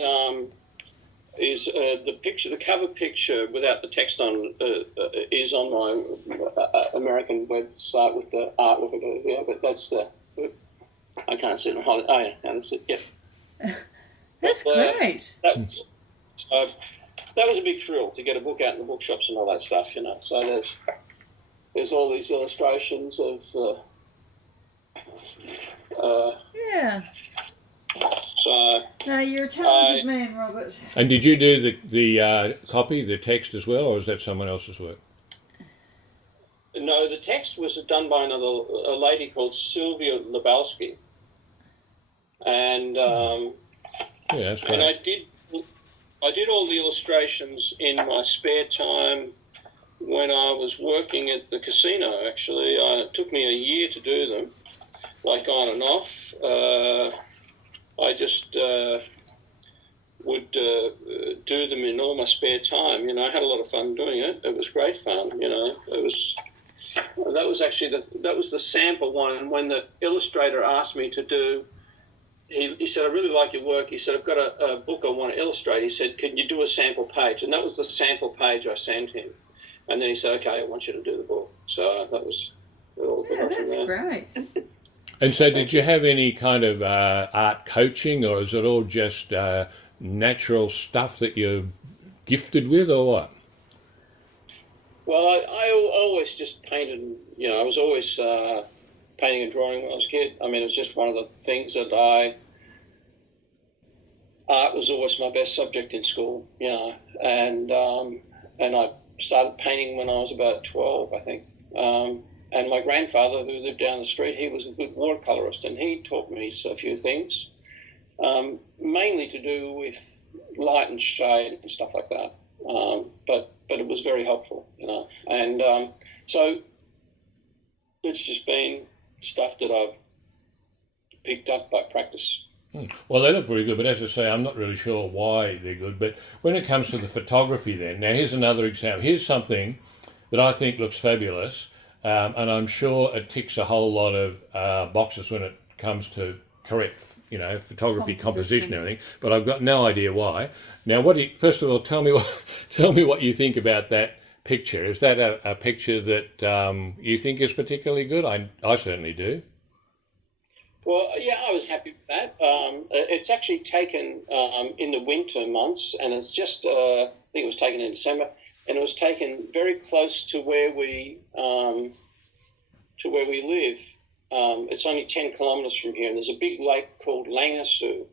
is the picture, the cover picture without the text on, is on my American website with the artwork of it. Yeah, but that's the. I can't see it on holiday. Oh yeah, that's it. Yeah. That's great. That was a big thrill to get a book out in the bookshops and all that stuff, you know. So there's all these illustrations of. Yeah. So. No, you're a talented man, Robert. And did you do the copy, the text as well, or is that someone else's work? No, the text was done by a lady called Sylvia Lebalski, and yeah, that's right. And I did all the illustrations in my spare time when I was working at the casino. Actually, it took me a year to do them, like on and off. I just would do them in all my spare time. You know, I had a lot of fun doing it. It was great fun. You know, that was actually the sample one. And when the illustrator asked me to do, he said, I really like your work. He said, I've got a book I want to illustrate. He said, can you do a sample page? And that was the sample page I sent him. And then he said, okay, I want you to do the book. So that was all. Yeah, that's great. And so did you have any kind of art coaching, or is it all just natural stuff that you're gifted with, or what? Well, I always just painted, you know, I was always painting and drawing when I was a kid. I mean, it was just one of the things that art was always my best subject in school, you know, and I started painting when I was about 12, I think. And my grandfather, who lived down the street, he was a good watercolorist, and he taught me a few things, mainly to do with light and shade and stuff like that. But it was very helpful, you know. And so it's just been stuff that I've picked up by practice. Well, they look very good, but as I say, I'm not really sure why they're good. But when it comes to the photography then, now here's another example. Here's something that I think looks fabulous. And I'm sure it ticks a whole lot of boxes when it comes to correct, you know, photography, composition, everything. But I've got no idea why. Now, first of all, tell me what you think about that picture. Is that a picture that you think is particularly good? I certainly do. Well, yeah, I was happy with that. It's actually taken in the winter months, and it's just I think it was taken in December. And it was taken very close to where we live. It's only 10 kilometres from here, and there's a big lake called Lacy.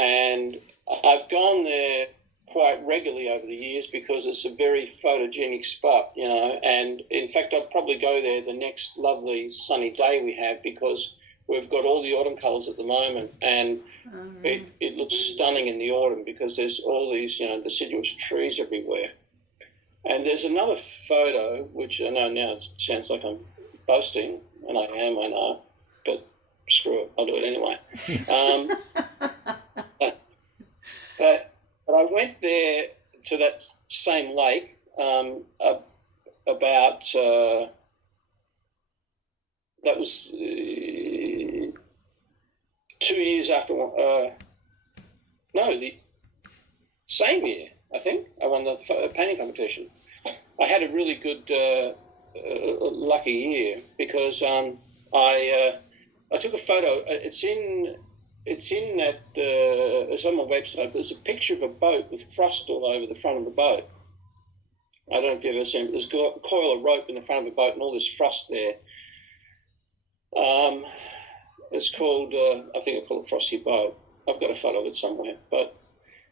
And I've gone there quite regularly over the years because it's a very photogenic spot, you know. And in fact, I'd probably go there the next lovely sunny day we have, because we've got all the autumn colours at the moment, and it looks stunning in the autumn because there's all these, you know, deciduous trees everywhere. And there's another photo, which I know now it sounds like I'm boasting, and I am, I know, but screw it, I'll do it anyway. But I went there to that same lake about, that was 2 years after, the same year, I think, I won the painting competition. I had a really good, lucky year because I took a photo. It's on my website. There's a picture of a boat with frost all over the front of the boat. I don't know if you've ever seen it. There's a coil of rope in the front of the boat and all this frost there. It's called, I think I call it Frosty Boat. I've got a photo of it somewhere. But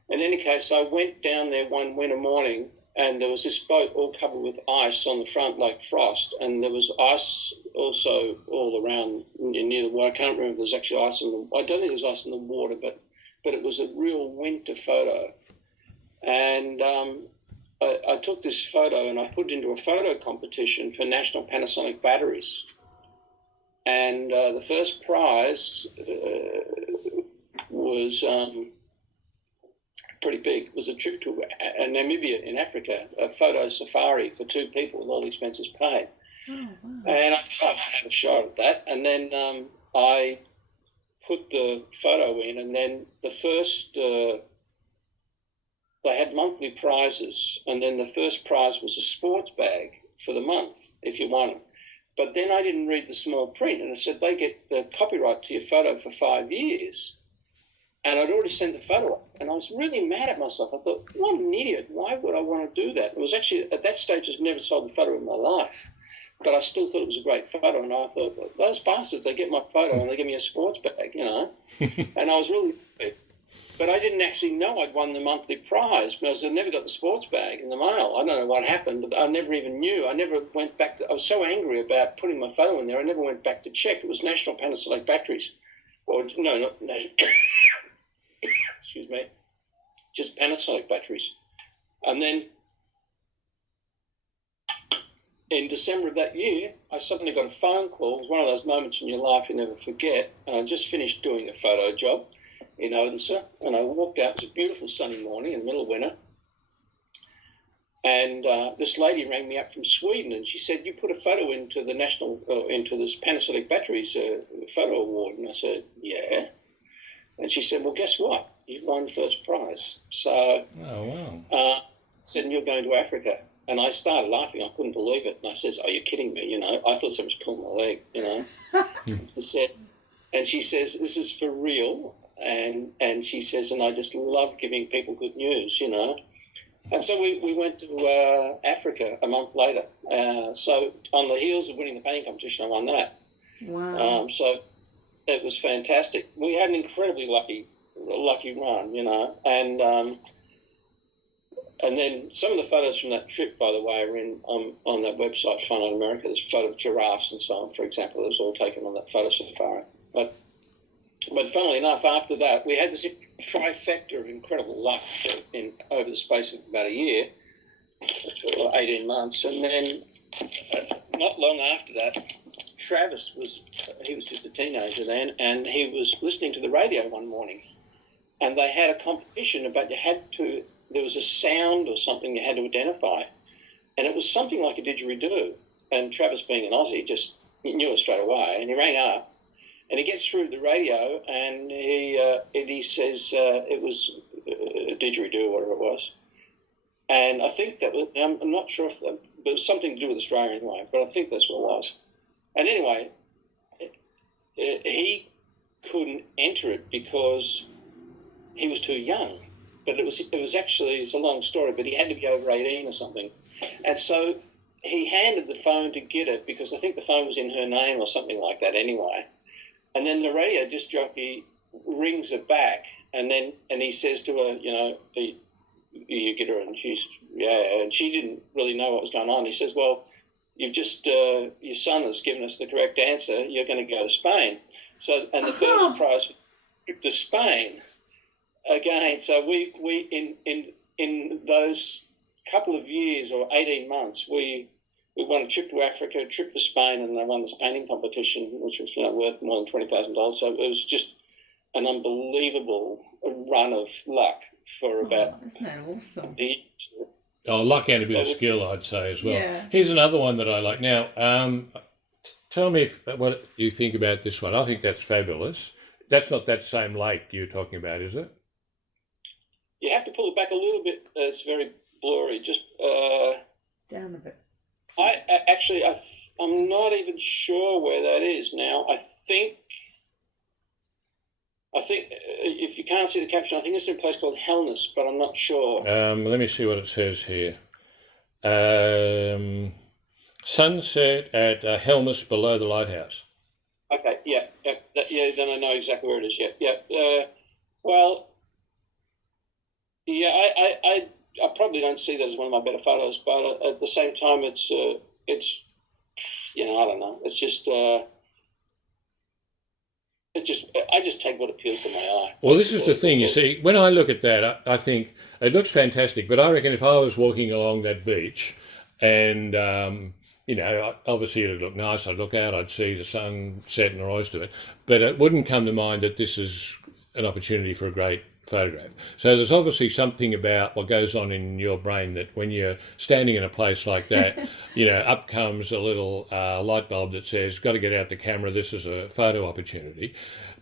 in any case, I went down there one winter morning, and there was this boat all covered with ice on the front, like frost, and there was ice also all around near the water. I can't remember if there's actually ice in the. I don't think there's ice in the water, but it was a real winter photo. And I took this photo and I put it into a photo competition for National Panasonic batteries. And the first prize was pretty big. It was a trip to Namibia in Africa, a photo safari for 2 people with all the expenses paid. Oh, wow. And I thought I had a shot at that. And then I put the photo in, and then the first they had monthly prizes, and then the first prize was a sports bag for the month if you won it. But then I didn't read the small print, and it said they get the copyright to your photo for 5 years. And I'd already sent the photo up, and I was really mad at myself. I thought, what an idiot. Why would I want to do that? It was actually, at that stage, I'd never sold a photo in my life. But I still thought it was a great photo, and I thought, well, those bastards, they get my photo and they give me a sports bag, you know. And I was really, but I didn't actually know I'd won the monthly prize because I never got the sports bag in the mail. I don't know what happened, but I never even knew. I never went back to, I was so angry about putting my photo in there, I never went back to check. It was National Panasonic batteries. Or, no, not National, excuse me, just Panasonic batteries. And then in December of that year, I suddenly got a phone call. It was one of those moments in your life you never forget. And I just finished doing a photo job in Odense, and I walked out. It was a beautiful sunny morning in the middle of winter. And this lady rang me up from Sweden, and she said, "You put a photo into the into this Panasonic Batteries photo award." And I said, "Yeah." And she said, "Well, guess what? You've won first prize." So, oh wow. Said, "And you're going to Africa." And I started laughing. I couldn't believe it. And I says, "Are you kidding me? You know, I thought someone was pulling my leg, you know." And she says, "This is for real." And she says, "And I just love giving people good news, you know." And so we went to Africa a month later. So on the heels of winning the painting competition, I won that. Wow. So it was fantastic. We had an incredibly lucky run, you know. And then some of the photos from that trip, by the way, are on that website, Fun in America. There's a photo of giraffes and so on, for example. It was all taken on that photo safari. But funnily enough, after that, we had this trifecta of incredible luck over the space of about a year, 18 months. And then not long after that, Travis he was just a teenager then, and he was listening to the radio one morning. And they had a competition about there was a sound or something you had to identify. And it was something like a didgeridoo. And Travis, being an Aussie, he knew it straight away. And he rang up. And he gets through the radio, and he says it was a didgeridoo, whatever it was. And I think that was, I'm not sure but it was something to do with Australia anyway, but I think that's what it was. And anyway, he couldn't enter it because he was too young. But it was actually, it's a long story, but he had to be over 18 or something. And so he handed the phone to get it because I think the phone was in her name or something like that anyway. And then the radio disc jockey rings her back, and he says to her, you know, you get her, and she's, yeah, and she didn't really know what was going on. He says, "Well, you've just, your son has given us the correct answer. You're going to go to Spain." So, and the first prize trip to Spain again. So we in those couple of years or 18 months, we won a trip to Africa, a trip to Spain, and I won this painting competition, which was worth more than $20,000. So it was just an unbelievable run of luck for about. Isn't that awesome? Oh, luck and a bit of skill, I'd say, as well. Yeah. Here's another one that I like. Now, tell me what you think about this one. I think that's fabulous. That's not that same lake you're talking about, is it? You have to pull it back a little bit. It's very blurry. Just Down a bit. I'm not even sure where that is now. I think if you can't see the caption, I think it's in a place called Hellness, but I'm not sure. Let me see what it says here. Sunset at Hellness below the lighthouse. Okay, yeah, then I know exactly where it is. Yeah. Well, yeah, I probably don't see that as one of my better photos, but at the same time, it's I don't know. It's just I just take what appeals to my eye. Well, this is the thing, you see, when I look at that, I think it looks fantastic, but I reckon if I was walking along that beach and, obviously it'd look nice, I'd look out, I'd see the sun set and the rest of it, but it wouldn't come to mind that this is an opportunity for a great photograph. So there's obviously something about what goes on in your brain that when you're standing in a place like that, up comes a little light bulb that says, got to get out the camera, this is a photo opportunity.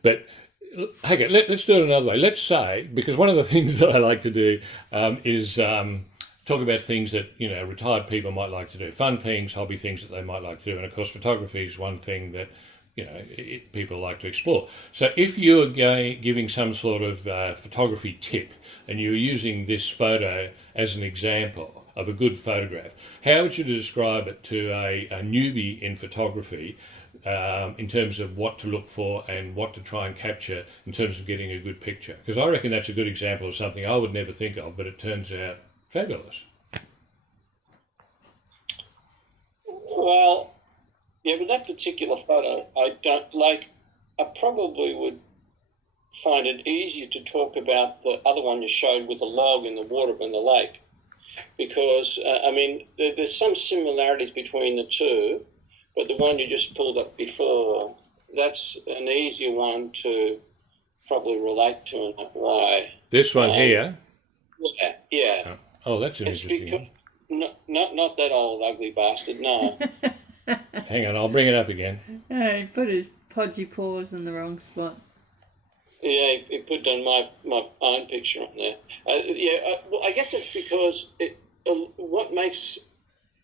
But Okay, let's do it another way. Let's say, because one of the things that I like to do is talk about things that, retired people might like to do, fun things, hobby things that they might like to do. And of course, photography is one thing that, people like to explore. So if you're giving some sort of photography tip and you're using this photo as an example of a good photograph, how would you describe it to a newbie in photography in terms of what to look for and what to try and capture in terms of getting a good picture? Because I reckon that's a good example of something I would never think of, but it turns out fabulous. Well, yeah, with that particular photo, I don't like. I probably would find it easier to talk about the other one you showed with the log in the water in the lake, because there's some similarities between the two, but the one you just pulled up before, that's an easier one to probably relate to and why. This one here. Yeah. Oh, that's an It's interesting because one. not that old ugly bastard. No. Hang on, I'll bring it up again. Oh, he put his podgy paws in the wrong spot. Yeah, he put down my own picture on there. Well, I guess it's because what makes,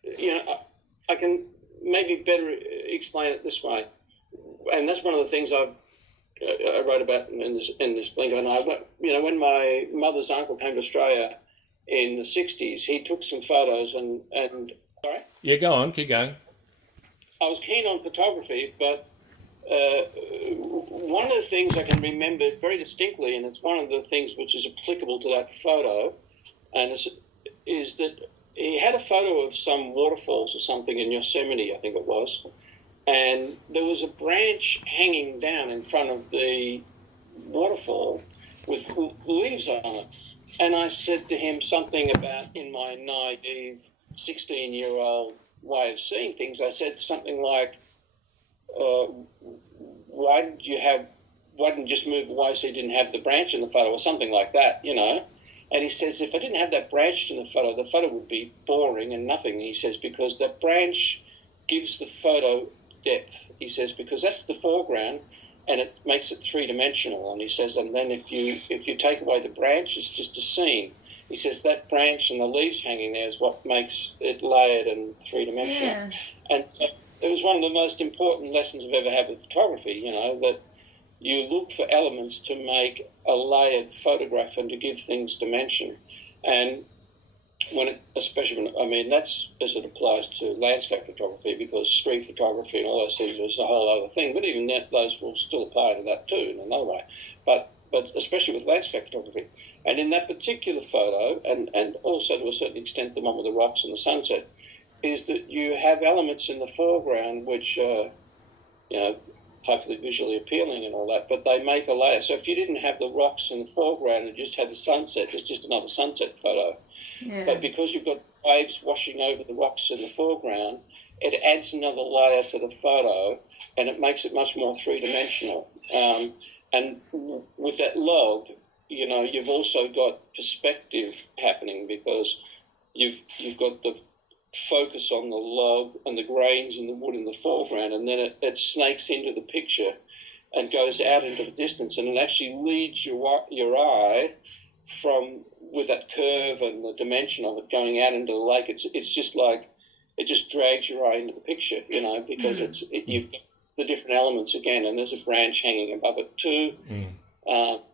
I can maybe better explain it this way, and that's one of the things I wrote about in this blink of an eye. But, when my mother's uncle came to Australia in the 60s, he took some photos and sorry? Yeah, go on, keep going. I was keen on photography, but one of the things I can remember very distinctly, and it's one of the things which is applicable to that photo, and is that he had a photo of some waterfalls or something in Yosemite, I think it was, and there was a branch hanging down in front of the waterfall with leaves on it. And I said to him something about, in my naive 16-year-old way of seeing things, I said something like, why didn't you just move away so you didn't have the branch in the photo, or something like that, And he says, if I didn't have that branch in the photo would be boring and nothing. He says, because that branch gives the photo depth. He says, because that's the foreground and it makes it three-dimensional. And he says, and then if you take away the branch, it's just a scene. He says that branch and the leaves hanging there is what makes it layered and three-dimensional. Yeah. And so it was one of the most important lessons I've ever had with photography, that you look for elements to make a layered photograph and to give things dimension. And that's as it applies to landscape photography, because street photography and all those things is a whole other thing. But even those will still apply to that too in another way. But especially with landscape photography. And in that particular photo, and also to a certain extent the one with the rocks and the sunset, is that you have elements in the foreground which are, hopefully visually appealing and all that, but they make a layer. So if you didn't have the rocks in the foreground and just had the sunset, it's just another sunset photo. Yeah. But because you've got waves washing over the rocks in the foreground, it adds another layer to the photo and it makes it much more three-dimensional. And with that log, you've also got perspective happening, because you've got the focus on the log and the grains in the wood in the foreground, and then it snakes into the picture and goes out into the distance, and it actually leads your eye from, with that curve and the dimension of it going out into the lake. It's just like it just drags your eye into the picture, because you've got the different elements again, and there's a branch hanging above it too.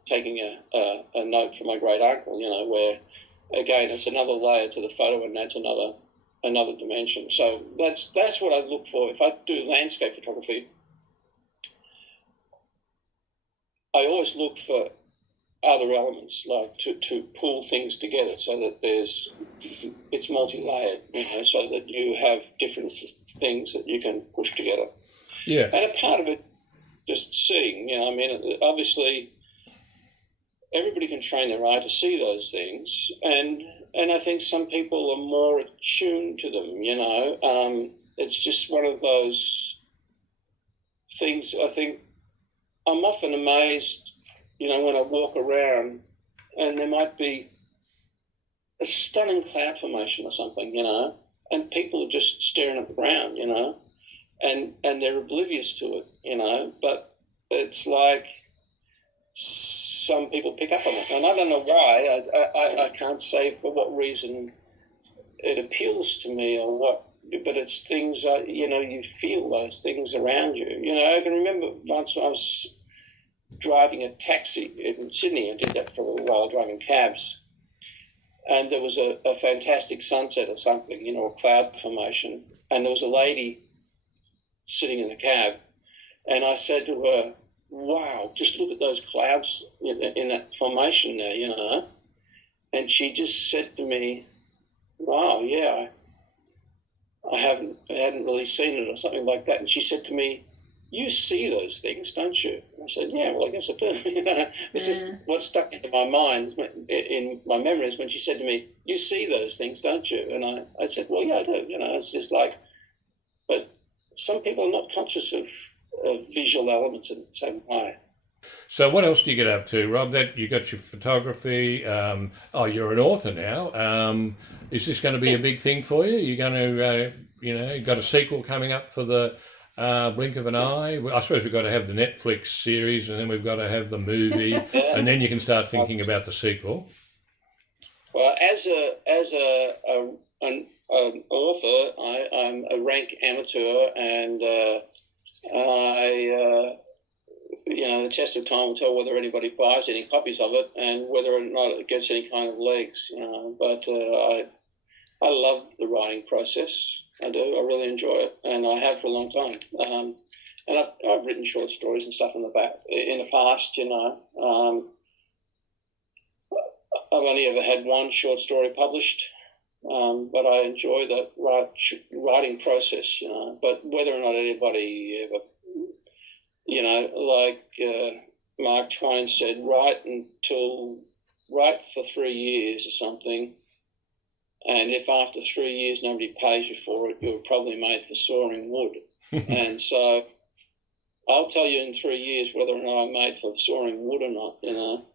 Taking a note from my great uncle, where again it's another layer to the photo and adds another dimension. So that's what I look for. If I do landscape photography, I always look for other elements, like to pull things together so that it's multi-layered, so that you have different things that you can push together. Yeah. And a part of it, just seeing, obviously everybody can train their eye to see those things, and I think some people are more attuned to them, It's just one of those things. I think I'm often amazed, when I walk around and there might be a stunning cloud formation or something, and people are just staring at the ground, and they're oblivious to it, but it's like some people pick up on it, and I don't know why. I can't say for what reason it appeals to me or what, but it's things, you feel those things around you. I can remember once when I was driving a taxi in Sydney. I did that for a while, driving cabs. And there was a fantastic sunset or something, a cloud formation. And there was a lady sitting in the cab. And I said to her, wow, just look at those clouds in that formation there, And she just said to me, wow, yeah, I hadn't really seen it or something like that. And she said to me, you see those things, don't you? I said, yeah, well, I guess I do. It's just what stuck into my mind, in my memories, when she said to me, you see those things, don't you? And I said, well, yeah, I do. It's just like, but some people are not conscious of visual elements in the same way. So what else do you get up to, Rob? That you got your photography. You're an author now. Is this going to be a big thing for you? You're going to, you've got a sequel coming up for the blink of an eye. I suppose we've got to have the Netflix series, and then we've got to have the movie, and then you can start thinking about the sequel. Well, as an author, I'm a rank amateur, and the test of time will tell whether anybody buys any copies of it and whether or not it gets any kind of legs. But I love the writing process. I do. I really enjoy it, and I have for a long time. And I've written short stories and stuff in the past. I've only ever had one short story published, but I enjoy the writing process. But whether or not anybody ever, like Mark Twain said, write for 3 years or something. And if after 3 years nobody pays you for it, you're probably made for sawing wood. And so I'll tell you in 3 years whether or not I'm made for sawing wood or not.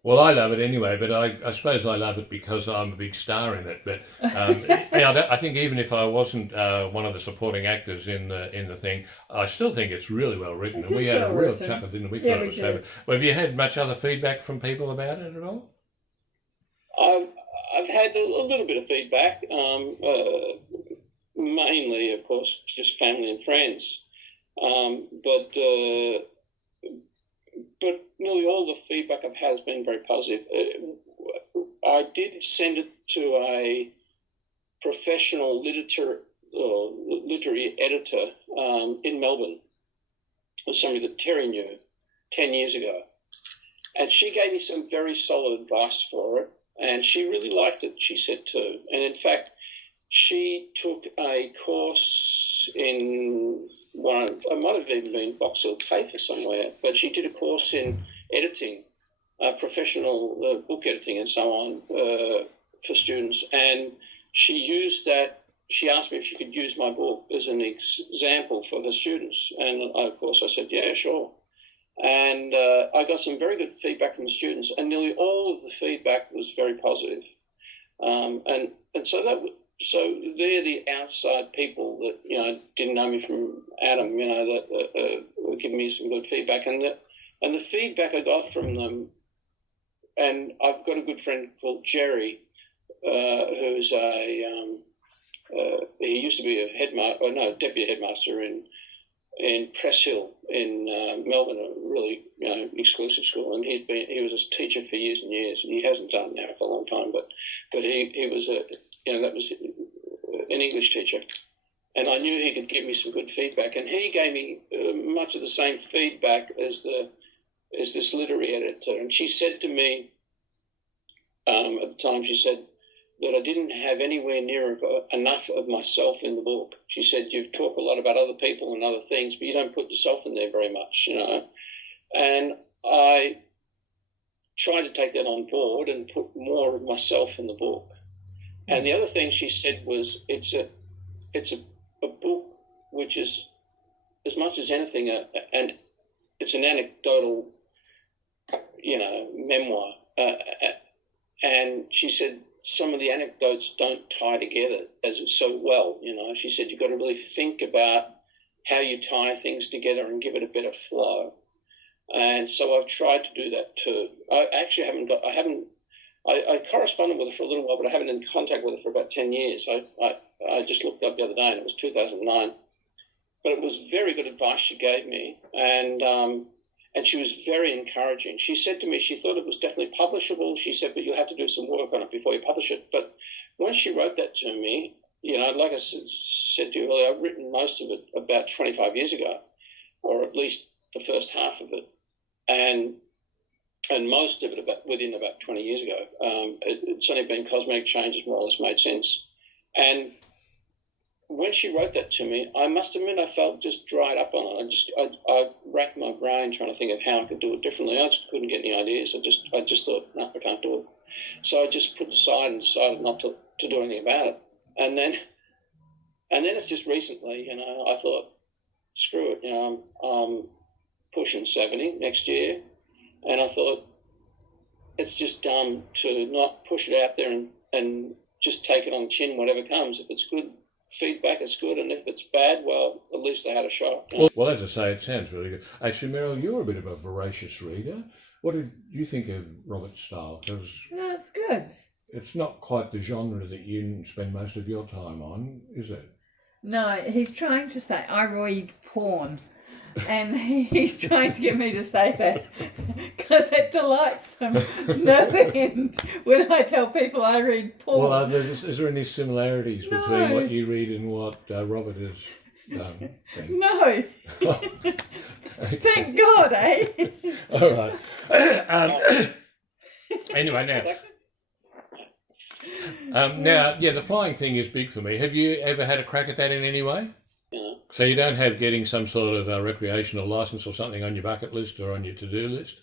Well, I love it anyway, but I suppose I love it because I'm a big star in it. But I think even if I wasn't one of the supporting actors in the thing, I still think it's really well written. And we had a real chuckle, didn't we? Yeah, we did. Well, have you had much other feedback from people about it at all? I've had a little bit of feedback, mainly, of course, just family and friends. But nearly all the feedback I've had has been very positive. I did send it to a professional literary editor in Melbourne, somebody that Terry knew 10 years ago. And she gave me some very solid advice for it. And she really liked it, she said too. And in fact, she took a course in I might have even been Box Hill TAFE or somewhere, but she did a course in editing, professional book editing and so on for students. And she used that. She asked me if she could use my book as an example for her students. And of course I said, yeah, sure. And I got some very good feedback from the students, and nearly all of the feedback was very positive. And so they're the outside people that didn't know me from Adam, that were giving me some good feedback, and the feedback I got from them. And I've got a good friend called Jerry, who's he used to be a deputy headmaster in Press Hill in Melbourne, a really exclusive school, and he was a teacher for years and years, and he hasn't done it now for a long time, but he was that was an English teacher, and I knew he could give me some good feedback, and he gave me much of the same feedback as this literary editor, and she said to me at the time, she said that I didn't have anywhere near enough of myself in the book. She said, you've talked a lot about other people and other things, but you don't put yourself in there very much, And I tried to take that on board and put more of myself in the book. And the other thing she said was, it's a book which is, as much as anything, and it's an anecdotal, memoir. And she said, some of the anecdotes don't tie together as so well, She said, you've got to really think about how you tie things together and give it a better flow. And so I've tried to do that too. I actually I corresponded with her for a little while, but I haven't been in contact with her for about 10 years. I just looked up the other day and it was 2009. But it was very good advice she gave me, and she was very encouraging. She said to me she thought it was definitely publishable. She said, but you'll have to do some work on it before you publish it. But when she wrote that to me, like I said to you earlier, I've written most of it about 25 years ago, or at least the first half of it, and most of it within about 20 years ago. It's only been cosmetic changes, more or less made sense. And when she wrote that to me, I must admit I felt just dried up on it. I racked my brain trying to think of how I could do it differently. I just couldn't get any ideas. I just thought, no, I can't do it. So I just put it aside and decided not to do anything about it. And then it's just recently, I thought, screw it, I'm pushing 70 next year, and I thought it's just dumb to not push it out there and just take it on the chin, whatever comes. If it's good feedback, it's good, and if it's bad, well, at least I had a shot. Well, as I say, it sounds really good. Actually, Meryl, you're a bit of a voracious reader. What did you think of Robert's style? Because That's good. it's not quite the genre that you spend most of your time on, is it? No, he's trying to say I read porn. And he's trying to get me to say that because it delights him no end when I tell people I read porn. Well, is there any similarities between what you read and what Robert has done? No. Okay. Thank God, eh? All right. Anyway, now, the flying thing is big for me. Have you ever had a crack at that in any way? Yeah. So you don't have getting some sort of recreational license or something on your bucket list or on your to-do list?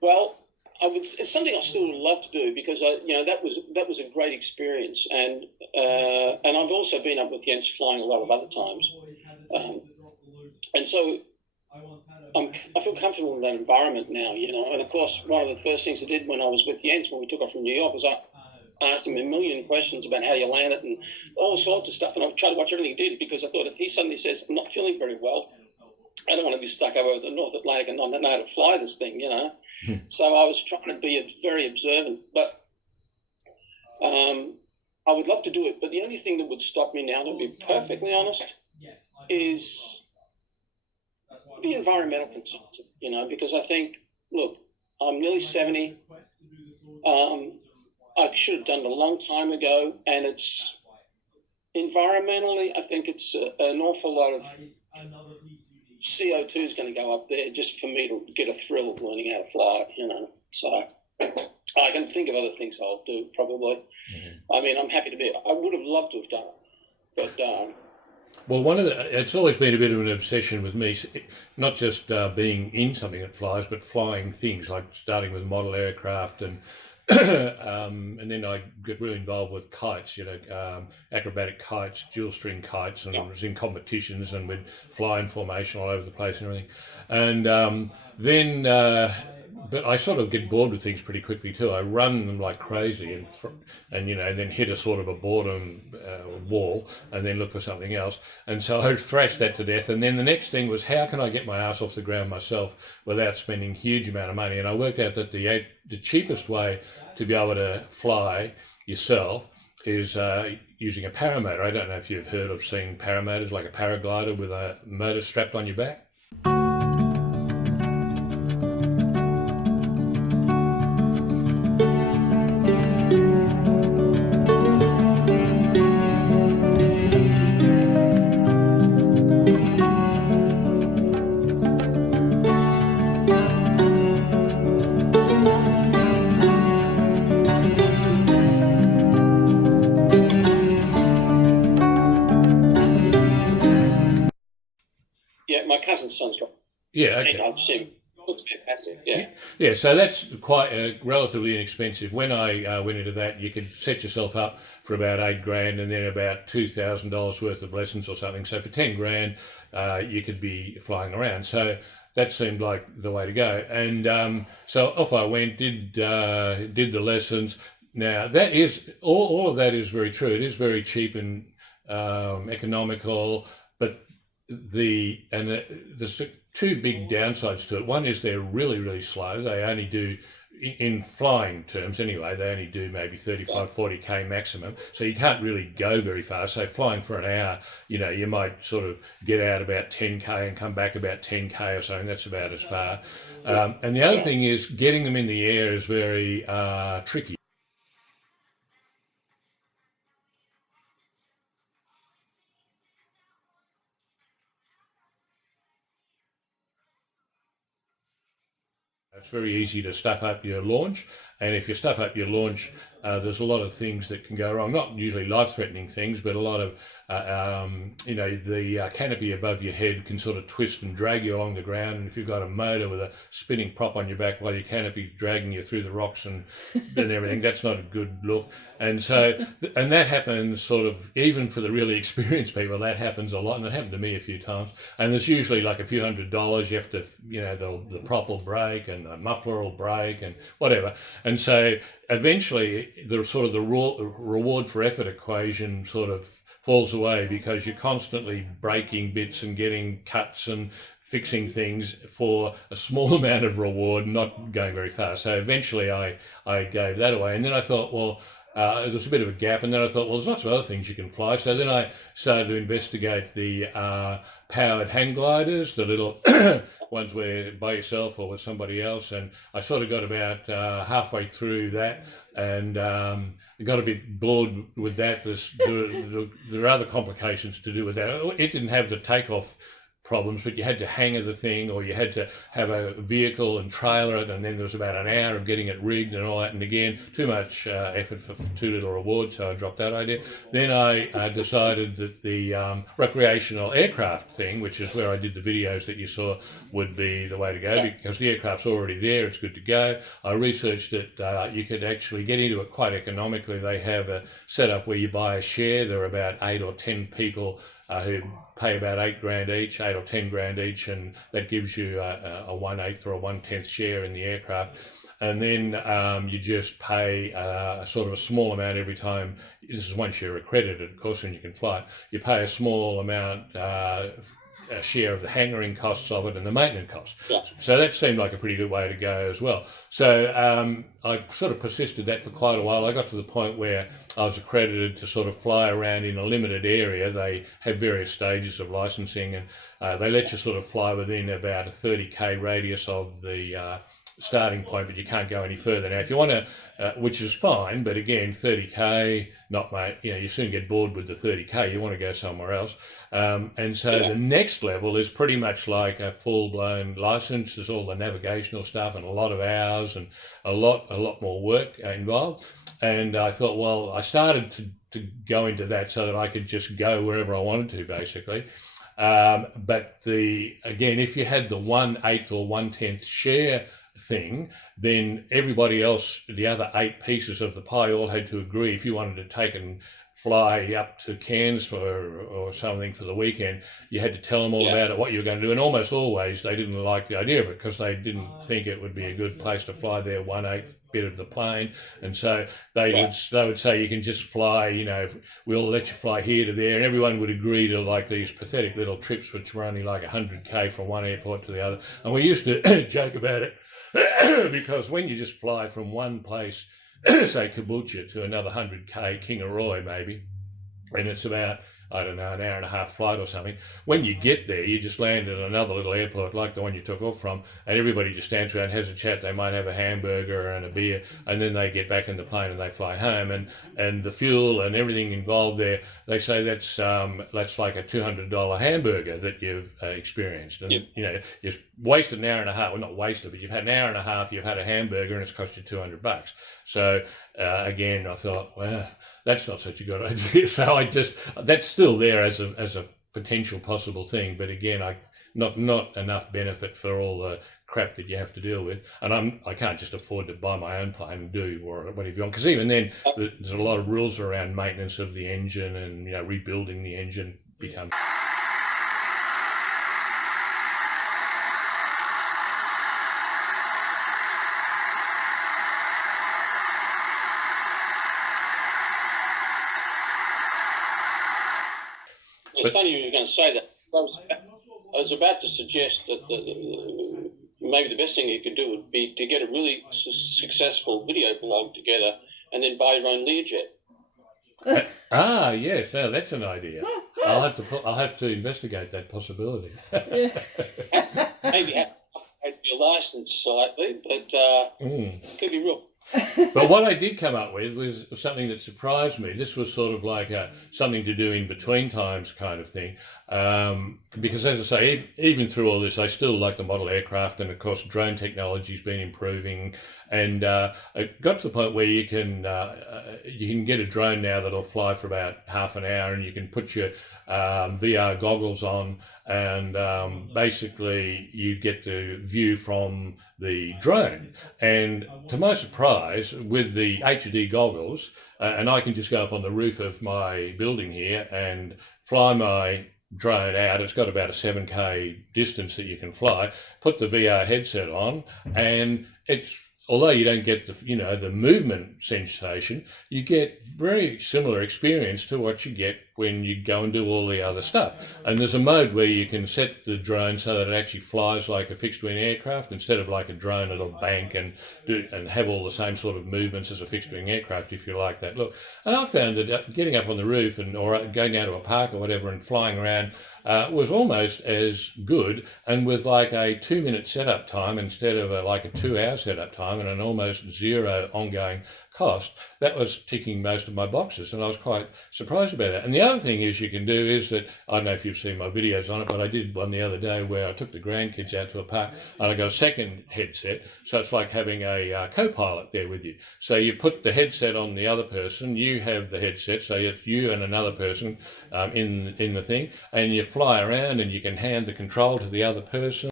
Well, it's something I still would love to do because that was a great experience, and I've also been up with Jens flying a lot of other times, and so I feel comfortable in that environment now, And of course, one of the first things I did when I was with Jens when we took off from New York was I asked him a million questions about how you land it and all sorts of stuff, and I tried to watch everything he did because I thought if he suddenly says, I'm not feeling very well, I don't want to be stuck over the North Atlantic and not know how to fly this thing, So I was trying to be very observant, but I would love to do it. But the only thing that would stop me now, to be perfectly honest, is the environmental concerns, because I think, look, I'm nearly 70. I should have done it a long time ago, and it's environmentally, I think it's an awful lot of CO2 is going to go up there just for me to get a thrill of learning how to fly, So I can think of other things I'll do probably. Mm-hmm. I mean, I'm happy to be. I would have loved to have done it, but. Well, it's always been a bit of an obsession with me, not just being in something that flies, but flying things, like starting with model aircraft and then I get really involved with kites, acrobatic kites, dual string kites, and I was in competitions and we'd fly in formation all over the place and everything. And but I sort of get bored with things pretty quickly too. I run them like crazy and then hit a sort of a boredom wall and then look for something else. And so I thrashed that to death. And then the next thing was, how can I get my ass off the ground myself without spending a huge amount of money? And I worked out that the cheapest way to be able to fly yourself is using a paramotor. I don't know if you've heard of seeing paramotors, like a paraglider with a motor strapped on your back. Yeah, okay. I've seen. Looks fantastic. Yeah. Yeah, so that's quite relatively inexpensive. When I went into that, you could set yourself up for about $8,000 and then about $2,000 worth of lessons or something. So for $10,000, you could be flying around. So that seemed like the way to go. And so off I went, did the lessons. Now that is all of that is very true. It is very cheap and economical, but there's two big downsides to it. One is they're really, really slow. They only do, in flying terms anyway, they only do maybe 35, 40k maximum. So you can't really go very fast. So flying for an hour, you might sort of get out about 10k and come back about 10k or something. That's about as far. And the other thing is getting them in the air is very tricky. It's very easy to stuff up your launch, and if you stuff up your launch, there's a lot of things that can go wrong. Not usually life-threatening things, but a lot of, the canopy above your head can sort of twist and drag you along the ground. And if you've got a motor with a spinning prop on your back while your canopy's dragging you through the rocks and everything, that's not a good look. And so, and that happens sort of, even for the really experienced people, that happens a lot, and it happened to me a few times. And there's usually like a few $100. You have to, the prop will break and the muffler will break and whatever. And so eventually the sort of the reward for effort equation sort of falls away, because you're constantly breaking bits and getting cuts and fixing things for a small amount of reward, not going very fast. So eventually I gave that away, and then I thought, well, there was a bit of a gap, and then I thought, well, there's lots of other things you can fly. So then I started to investigate the powered hang gliders, the little ones where by yourself or with somebody else, and I sort of got about halfway through that, and got a bit bored with that. There are other complications to do with that. It didn't have the takeoff problems, but you had to hang the thing, or you had to have a vehicle and trailer it, and then there was about an hour of getting it rigged and all that, and again, too much effort for too little reward, so I dropped that idea. Then I decided that the recreational aircraft thing, which is where I did the videos that you saw, would be the way to go, because the aircraft's already there, it's good to go. I researched it, you could actually get into it quite economically. They have a setup where you buy a share. There are about 8 or 10 people who pay about $8,000 each, 8 or 10 grand each, and that gives you a 1/8 or a 1/10 share in the aircraft. And then you just pay a sort of a small amount every time. This is once you're accredited, of course, and you can fly it. You pay a small amount, a share of the hangering costs of it and the maintenance costs. Yeah. So that seemed like a pretty good way to go as well. So I sort of persisted that for quite a while. I got to the point where I was accredited to sort of fly around in a limited area. They have various stages of licensing, and they let you sort of fly within about a 30k radius of the starting point, but you can't go any further. Now, if you want to, which is fine, but again, 30k, you soon get bored with the 30k. You want to go somewhere else. And so the next level is pretty much like a full-blown license. There's all the navigational stuff and a lot of hours and a lot more work involved. And I thought, well, I started to go into that so that I could just go wherever I wanted to, basically. But again, if you had the 1/8 or 1/10 share thing, then everybody else, the other 8 pieces of the pie, all had to agree. If you wanted to take and fly up to Cairns or something for the weekend, you had to tell them all about it, what you were going to do. And almost always they didn't like the idea of it, because they didn't think it would be a good place to fly their 1/8 bit of the plane. And so they would say, you can just fly, we'll let you fly here to there, and everyone would agree to like these pathetic little trips which were only like 100k from one airport to the other. And we used to joke about it because when you just fly from one place, say Caboolture, to another 100k, Kingaroy maybe, and it's about, I don't know, an hour and a half flight or something. When you get there, you just land at another little airport like the one you took off from, and everybody just stands around and has a chat. They might have a hamburger and a beer, and then they get back in the plane and they fly home. And the fuel and everything involved there, they say that's like a $200 hamburger that you've experienced. And you've wasted an hour and a half. Well, not wasted, but you've had an hour and a half. You've had a hamburger, and it's cost you $200. So again, I thought, well, that's not such a good idea. So that's still there as a potential possible thing, but again, not enough benefit for all the crap that you have to deal with. And I can't just afford to buy my own plane and do whatever you want, because even then there's a lot of rules around maintenance of the engine, and rebuilding the engine becomes. It's funny you were going to say that. I was about to suggest that maybe the best thing you could do would be to get a really successful video blog together and then buy your own Learjet. Yes, now that's an idea. I'll have to investigate that possibility. Maybe have your license slightly, but it could be real. But what I did come up with was something that surprised me. This was sort of like something to do in between times kind of thing. Because as I say, even through all this, I still like the model aircraft, and of course drone technology's been improving. And it got to the point where you can get a drone now that'll fly for about half an hour, and you can put your VR goggles on, and basically you get to view from the drone. And to my surprise, with the HD goggles, and I can just go up on the roof of my building here and fly my drone out. It's got about a 7K distance that you can fly, put the VR headset on, and although you don't get the movement sensation, you get very similar experience to what you get when you go and do all the other stuff. And there's a mode where you can set the drone so that it actually flies like a fixed wing aircraft instead of like a drone that'll bank and have all the same sort of movements as a fixed wing aircraft, if you like that look. And I found that getting up on the roof or going down to a park or whatever and flying around was almost as good, and with like a 2-minute setup time instead of like a 2-hour setup time and an almost zero ongoing cost. That was ticking most of my boxes, and I was quite surprised about that. And the other thing is you can do is that, I don't know if you've seen my videos on it, but I did one the other day where I took the grandkids out to a park and I got a second headset, so it's like having a co-pilot there with you. So you put the headset on the other person, you have the headset, so it's you and another person in the thing, and you fly around and you can hand the control to the other person.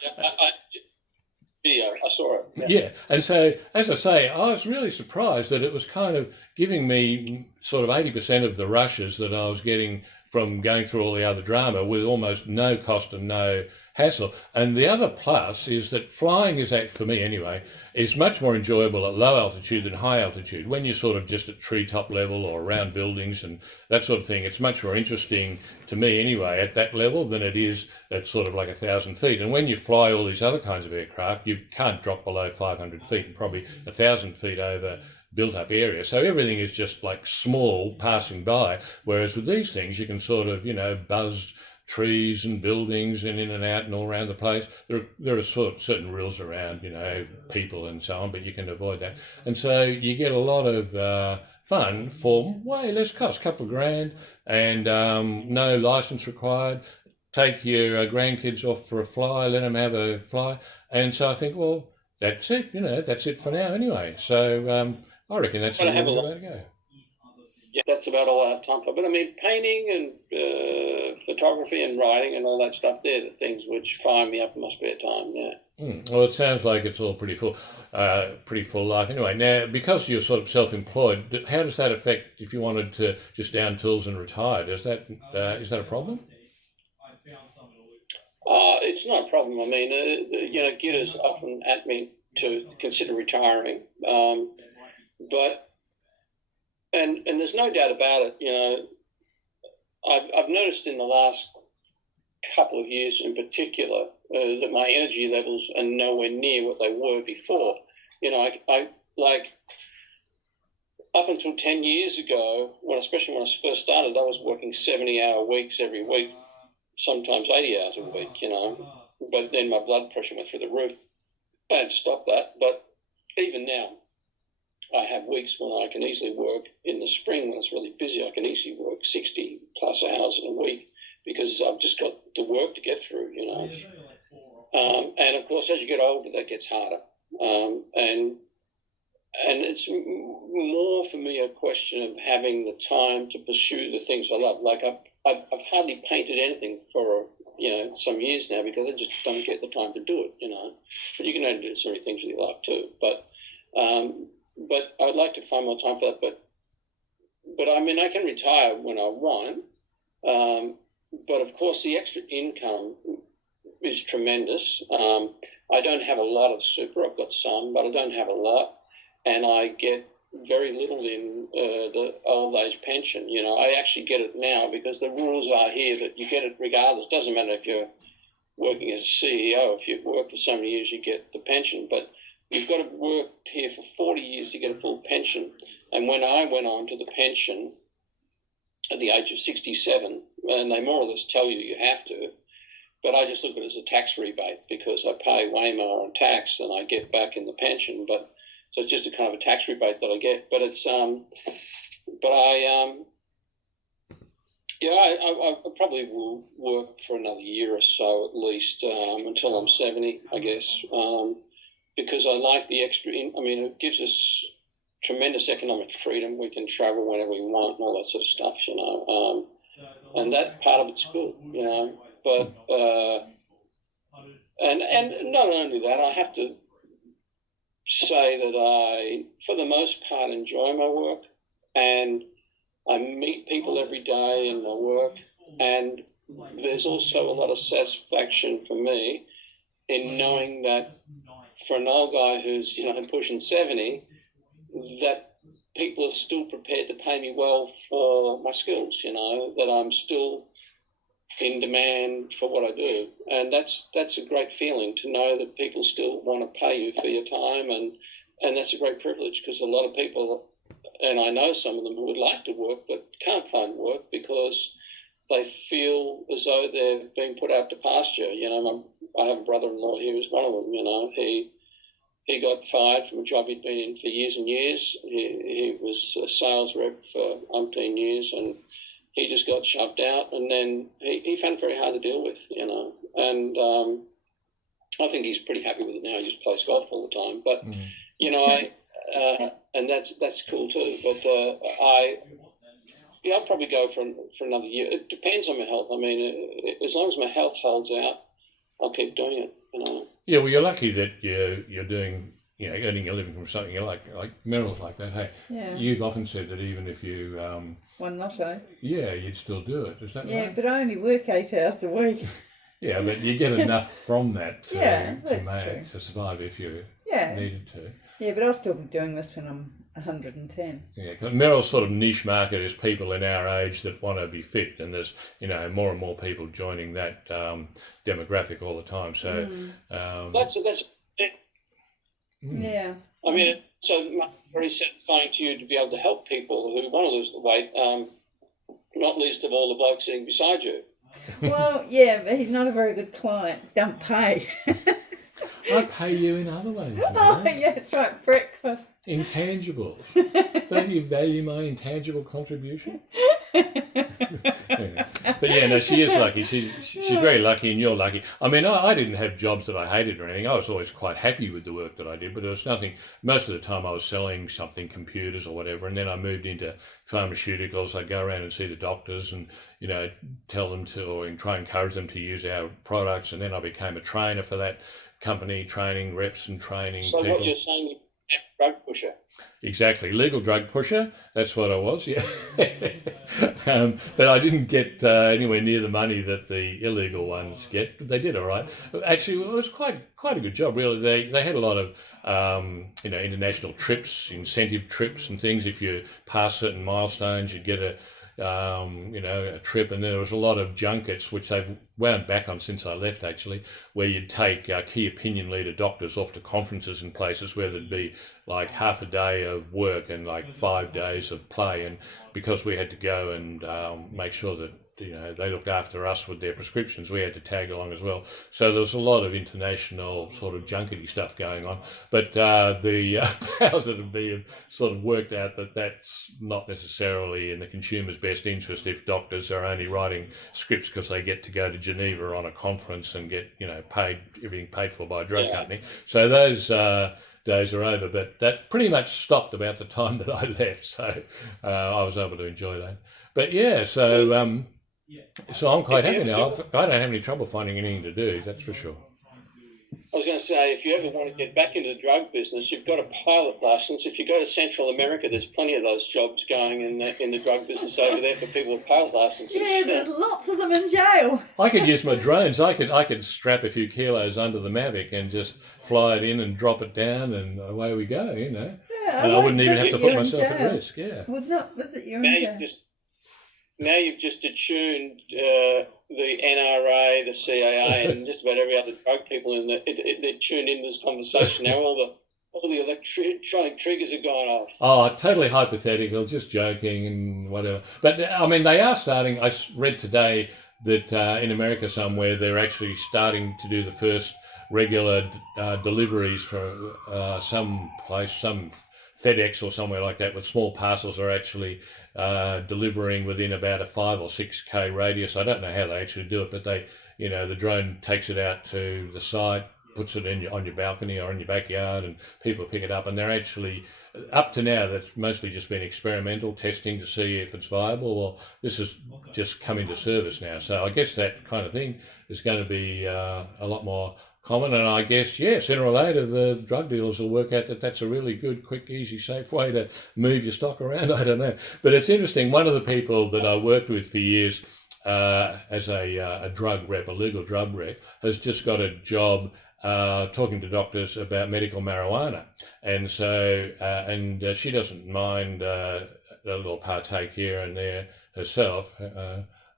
Yeah, video, I saw it. Yeah, and so as I say, I was really surprised that it was kind of giving me sort of 80% of the rushes that I was getting from going through all the other drama with almost no cost and no hassle. And the other plus is that flying is, for me anyway, is much more enjoyable at low altitude than high altitude. When you're sort of just at treetop level or around buildings and that sort of thing, it's much more interesting to me anyway at that level than it is at sort of like 1,000 feet. And when you fly all these other kinds of aircraft, you can't drop below 500 feet and probably 1,000 feet over built up area. So everything is just like small passing by. Whereas with these things, you can sort of, buzz trees and buildings and in and out and all around the place. There are certain rules around, people and so on, but you can avoid that. And so you get a lot of fun for way less cost, a couple of grand, and no license required. Take your grandkids off for a fly, let them have a fly. And so I think, well, that's it, that's it for now anyway. So I reckon that's the way to go. Yeah, that's about all I have time for. But I mean, painting and photography and writing and all that stuff, they're the things which fire me up in my spare time, yeah. Well, it sounds like it's all pretty full life anyway. Now, because you're sort of self-employed, how does that affect if you wanted to just down tools and retire? Is that a problem? It's not a problem. I mean, getters often at me to consider retiring, but and there's no doubt about it. I've noticed in the last couple of years in particular that my energy levels are nowhere near what they were before. I like up until 10 years ago, especially when I first started, I was working 70-hour weeks every week, sometimes 80 hours a week, but then my blood pressure went through the roof. I had to stop that, but even now, I have weeks when I can easily work in the spring when it's really busy. I can easily work 60 plus hours in a week because I've just got the work to get through, you know. And of course, as you get older, that gets harder. And it's more for me a question of having the time to pursue the things I love. Like I've hardly painted anything for some years now because I just don't get the time to do it, you know. But you can only do so many things with your life too. But I'd like to find more time for that. But I mean, I can retire when I want. But of course, the extra income is tremendous. I don't have a lot of super. I've got some, but I don't have a lot. And I get very little in the old age pension. You know, I actually get it now because the rules are here that you get it regardless. It doesn't matter if you're working as a CEO. If you've worked for so many years, you get the pension. But you've got to work here for 40 years to get a full pension. And when I went on to the pension at the age of 67, and they more or less tell you have to, but I just look at it as a tax rebate because I pay way more in tax than I get back in the pension. But so it's just a kind of a tax rebate that I get. But it's I probably will work for another year or so at least until I'm 70, I guess, because I like the extra. It gives us tremendous economic freedom. We can travel whenever we want and all that sort of stuff, you know. And that part of it's good, you know. But and not only that, I have to say that I, for the most part, enjoy my work, and I meet people every day in my work, and there's also a lot of satisfaction for me in knowing that for an old guy who's, you know, pushing 70, that people are still prepared to pay me well for my skills, you know, that I'm still in demand for what I do. And that's a great feeling to know that people still want to pay you for your time, and that's a great privilege because a lot of people, and I know some of them who would like to work but can't find work because they feel as though they're being put out to pasture. You know, I have a brother-in-law, he was one of them, you know. He got fired from a job he'd been in for years and years. He was a sales rep for umpteen years, and he just got shoved out, and then he found it very hard to deal with, you know. And I think he's pretty happy with it now. He just plays golf all the time. But, you know, and that's cool too. But I'll probably go for another year. It depends on my health. I mean, as long as my health holds out, I'll keep doing it, you know. Yeah, well, you're lucky that you're doing, you know, earning your living from something you like Meryl's like that. Hey, Yeah. You've often said that even if you One lotto. yeah, you'd still do it. Is that right? Yeah, but I only work 8 hours a week. Yeah, but you get enough from that true. to survive if you Yeah. needed to. Yeah, but I'll still be doing this when I'm 110. Yeah, because Meryl's sort of niche market is people in our age that want to be fit, and there's, you know, more and more people joining that demographic all the time. So That's Yeah. I mean, it's so very satisfying to you to be able to help people who want to lose the weight, not least of all the blokes sitting beside you. Well, yeah, but he's not a very good client. Don't pay. I pay you in other ways. Oh, Mary. yeah, that's right. Breakfast. Intangibles. Don't you value my intangible contribution? Yeah. But yeah, no, she is lucky. She's very lucky, and you're lucky. I mean, I didn't have jobs that I hated or anything. I was always quite happy with the work that I did, but there was nothing. Most of the time, I was selling something, computers or whatever, and then I moved into pharmaceuticals. I'd go around and see the doctors, and you know, tell them to, or try and encourage them to use our products. And then I became a trainer for that company, training reps and training So people. what you're saying, you're a drug pusher. Exactly, legal drug pusher. That's what I was. Yeah, but I didn't get anywhere near the money that the illegal ones get. But they did all right. Actually, it was quite a good job. Really, they had a lot of you know, international trips, incentive trips, and things. If you pass certain milestones, you'd get a you know, a trip, and there was a lot of junkets, which they've wound back on since I left actually, where you'd take key opinion leader doctors off to conferences in places where there'd be like half a day of work and like 5 days of play, and because we had to go and make sure that they looked after us with their prescriptions. We had to tag along as well. So there was a lot of international sort of junkety stuff going on. But the powers that be have sort of worked out that that's not necessarily in the consumer's best interest if doctors are only writing scripts because they get to go to Geneva on a conference and get, everything paid for by a drug company. So those days are over. But that pretty much stopped about the time that I left. So I was able to enjoy that. But yeah, so I'm quite happy now. I don't have any trouble finding anything to do, that's for sure. I was going to say, if you ever want to get back into the drug business, you've got a pilot license. If you go to Central America, there's plenty of those jobs going in the drug business over there for people with pilot licenses. Yeah, there's lots of them in jail. I could use my drones. I could strap a few kilos under the Mavic and just fly it in and drop it down, and away we go. Yeah, and I wouldn't even have to put myself at risk. Yeah. Well, not visit you in jail. Now you've just attuned the NRA, the CIA, and just about every other drug people they're tuned into this conversation now. All the electronic triggers have gone off. Oh, totally hypothetical, just joking and whatever. But I mean, they are starting. I read today that in America somewhere they're actually starting to do the first regular deliveries for some place, some FedEx or somewhere like that, with small parcels are actually delivering within about a 5 or 6K radius. I don't know how they actually do it, but they, the drone takes it out to the site, puts it on your balcony or in your backyard, and people pick it up. And they're actually, up to now, that's mostly just been experimental testing to see if it's viable. Well, this has just come into service now. So I guess that kind of thing is going to be a lot more common, and I guess, sooner or later the drug dealers will work out that that's a really good, quick, easy, safe way to move your stock around. I don't know. But it's interesting, one of the people that I worked with for years as a drug rep, a legal drug rep, has just got a job talking to doctors about medical marijuana. And so, she doesn't mind a little partake here and there herself.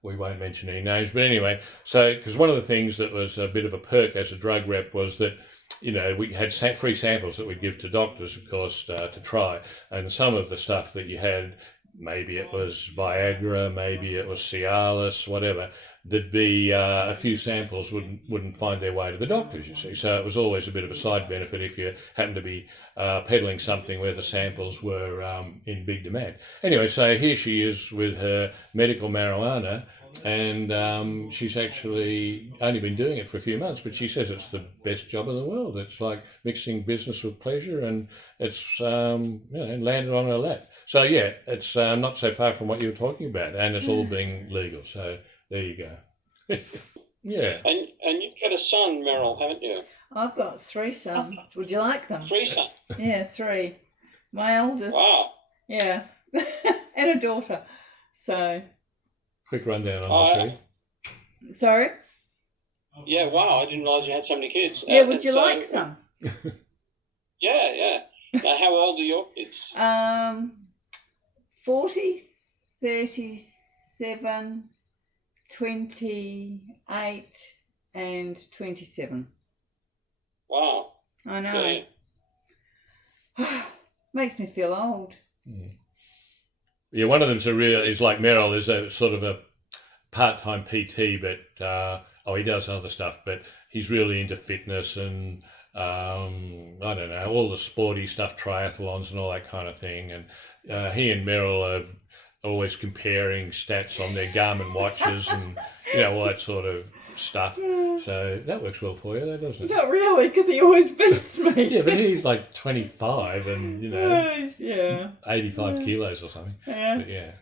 We won't mention any names, but anyway, so because one of the things that was a bit of a perk as a drug rep was that, we had free samples that we'd give to doctors, of course, to try, and some of the stuff that you had, maybe it was Viagra, maybe it was Cialis, whatever, there'd be a few samples wouldn't find their way to the doctors, you see. So it was always a bit of a side benefit if you happened to be peddling something where the samples were in big demand. Anyway, so here she is with her medical marijuana, and she's actually only been doing it for a few months, but she says it's the best job in the world. It's like mixing business with pleasure, and it's landed on her lap. So yeah, it's not so far from what you were talking about, and it's all being legal. So there you go. Yeah. And you've got a son, Meryl, haven't you? I've got 3 sons. Would you like them? 3 sons? Yeah, 3. My eldest. Wow. Yeah. And a daughter. So. Quick rundown on the 3. Sorry? Yeah, wow. I didn't realise you had so many kids. Yeah, would you like some? Yeah. How old are your kids? 40, 37, 28 and 27. Wow. I know. Makes me feel old. Yeah, one of them's is like Meryl, is a sort of a part-time PT, but he does other stuff, but he's really into fitness and I don't know, all the sporty stuff, triathlons and all that kind of thing. And he and Meryl are always comparing stats on their Garmin watches and all that sort of stuff. So that works well for you, doesn't it? Not really, because he always beats me. Yeah, but he's like 25 and 85 kilos or something. Yeah.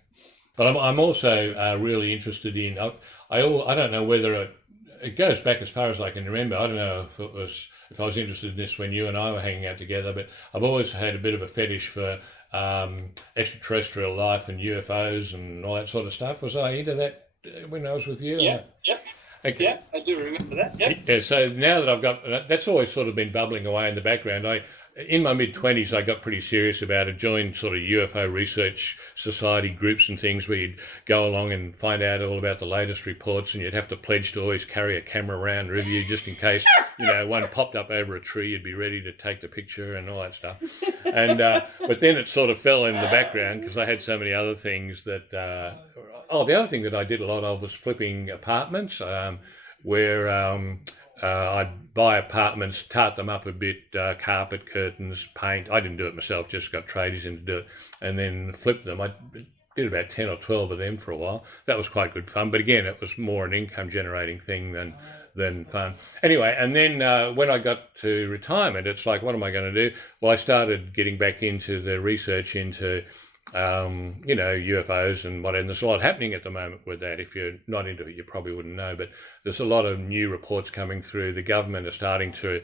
But I'm also really interested in. I don't know whether it goes back as far as I can remember. I don't know if I was interested in this when you and I were hanging out together. But I've always had a bit of a fetish for extraterrestrial life and UFOs and all that sort of stuff. Was I into that when I was with you? Yeah. Okay. Yeah, I do remember that. Yep. Yeah. So now that I've got that's always sort of been bubbling away in the background. In my mid-20s, I got pretty serious about it, joined sort of UFO research society groups and things where you'd go along and find out all about the latest reports, and you'd have to pledge to always carry a camera around with you just in case, one popped up over a tree, you'd be ready to take the picture and all that stuff. And but then it sort of fell in the background because I had so many other things that the other thing that I did a lot of was flipping apartments, where I'd buy apartments, tart them up a bit, carpet, curtains, paint. I didn't do it myself, just got tradies in to do it, and then flip them. I did about 10 or 12 of them for a while. That was quite good fun, but again, it was more an income generating thing than fun. Anyway, and then when I got to retirement, it's like, what am I going to do? Well, I started getting back into the research into UFOs and whatever. And there's a lot happening at the moment with that. If you're not into it, you probably wouldn't know, but there's a lot of new reports coming through. The government is starting to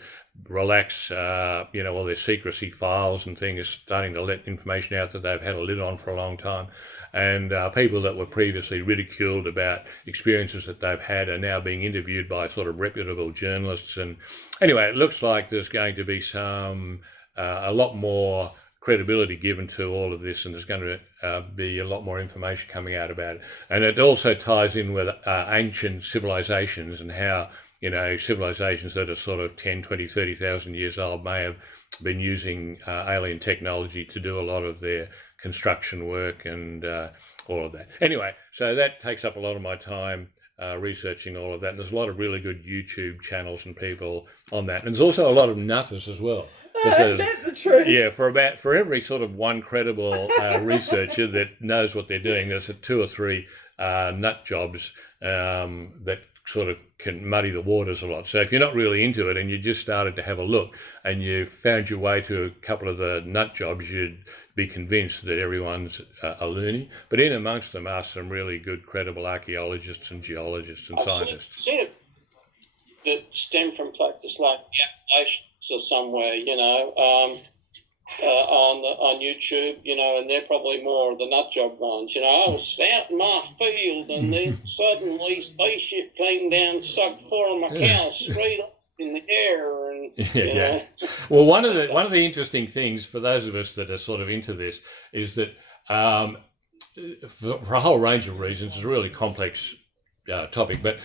relax, all their secrecy files and things, starting to let information out that they've had a lid on for a long time. And people that were previously ridiculed about experiences that they've had are now being interviewed by sort of reputable journalists. And anyway, it looks like there's going to be a lot more credibility given to all of this, and there's going to be a lot more information coming out about it. And it also ties in with ancient civilizations and how, civilizations that are sort of 10, 20, 30,000 years old may have been using alien technology to do a lot of their construction work and all of that. Anyway, so that takes up a lot of my time researching all of that. And there's a lot of really good YouTube channels and people on that. And there's also a lot of nutters as well. That's the truth. Yeah, for every sort of one credible researcher that knows what they're doing, there's 2 or 3 nut jobs that sort of can muddy the waters a lot. So if you're not really into it and you just started to have a look and you found your way to a couple of the nut jobs, you'd be convinced that everyone's a loony. But in amongst them are some really good credible archaeologists and geologists and scientists. I've seen it that stem from places like the Appalachians or somewhere, on YouTube, and they're probably more of the nut job ones. I was out in my field and then suddenly spaceship came down, sucked 4 of my cows straight up in the air, and yeah. Well, one of the interesting things for those of us that are sort of into this is that for a whole range of reasons, it's a really complex topic, but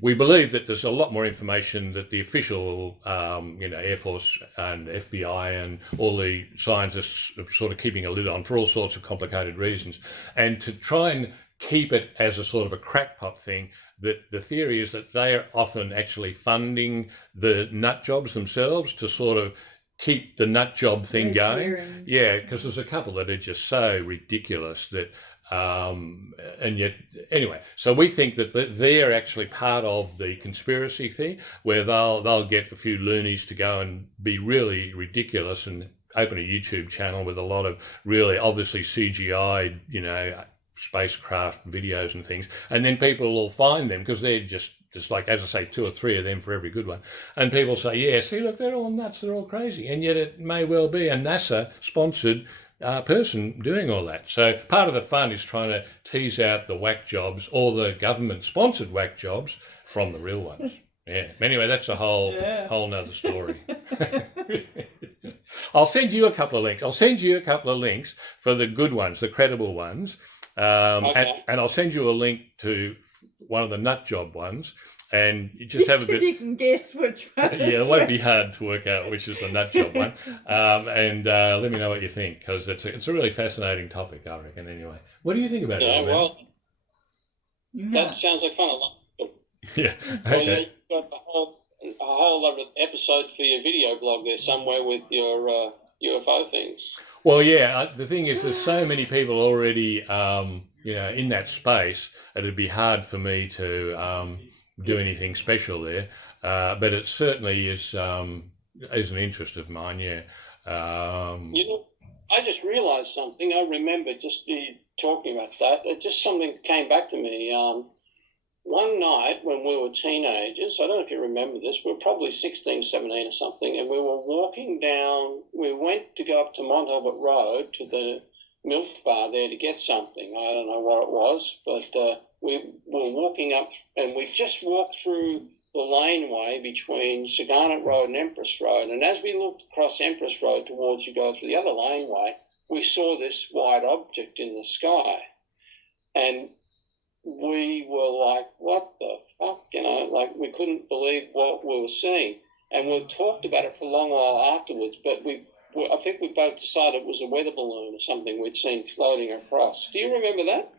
we believe that there's a lot more information that the official, Air Force and FBI and all the scientists are sort of keeping a lid on for all sorts of complicated reasons. And to try and keep it as a sort of a crackpot thing, that the theory is that they are often actually funding the nut jobs themselves to sort of keep the nut job thing going. Yeah, because there's a couple that are just so ridiculous that and yet, anyway, so we think that they're actually part of the conspiracy thing, where they'll get a few loonies to go and be really ridiculous and open a YouTube channel with a lot of really obviously CGI, spacecraft videos and things, and then people will find them because they're just like, as I say, 2 or 3 of them for every good one, and people say, yeah, see, look, they're all nuts, they're all crazy, and yet it may well be a NASA sponsored person doing all that. So part of the fun is trying to tease out the whack jobs or the government sponsored whack jobs from the real ones. Yeah. Anyway, that's a whole nother story. I'll send you a couple of links. I'll send you a couple of links for the good ones, the credible ones. Okay. And I'll send you a link to one of the nut job ones. And you just have a bit. You can guess which one. Yeah, it won't be hard to work out which is the nut job one. And let me know what you think, because it's a really fascinating topic, I reckon. Anyway, what do you think about it? Yeah, well, that sounds like fun. Yeah. Well, Okay. you've got a whole other episode for your video blog there somewhere with your UFO things. Well, yeah. The thing is, there's so many people already, in that space. It'd be hard for me to do anything special there, but it certainly is an interest of mine. Yeah. I just realised something. I remember just talking about that. Just something came back to me. One night when we were teenagers, I don't know if you remember this, we were probably 16, 17 or something, and we were walking down. We went to go up to Mont Albert Road to the milk bar there to get something. I don't know what it was, but we were walking up, and we just walked through the laneway between Sagarnet Road and Empress Road. And as we looked across Empress Road towards you go through the other laneway, we saw this white object in the sky. And we were like, what the fuck? We couldn't believe what we were seeing. And we talked about it for a long while afterwards, but we I think we both decided it was a weather balloon or something we'd seen floating across. Do you remember that?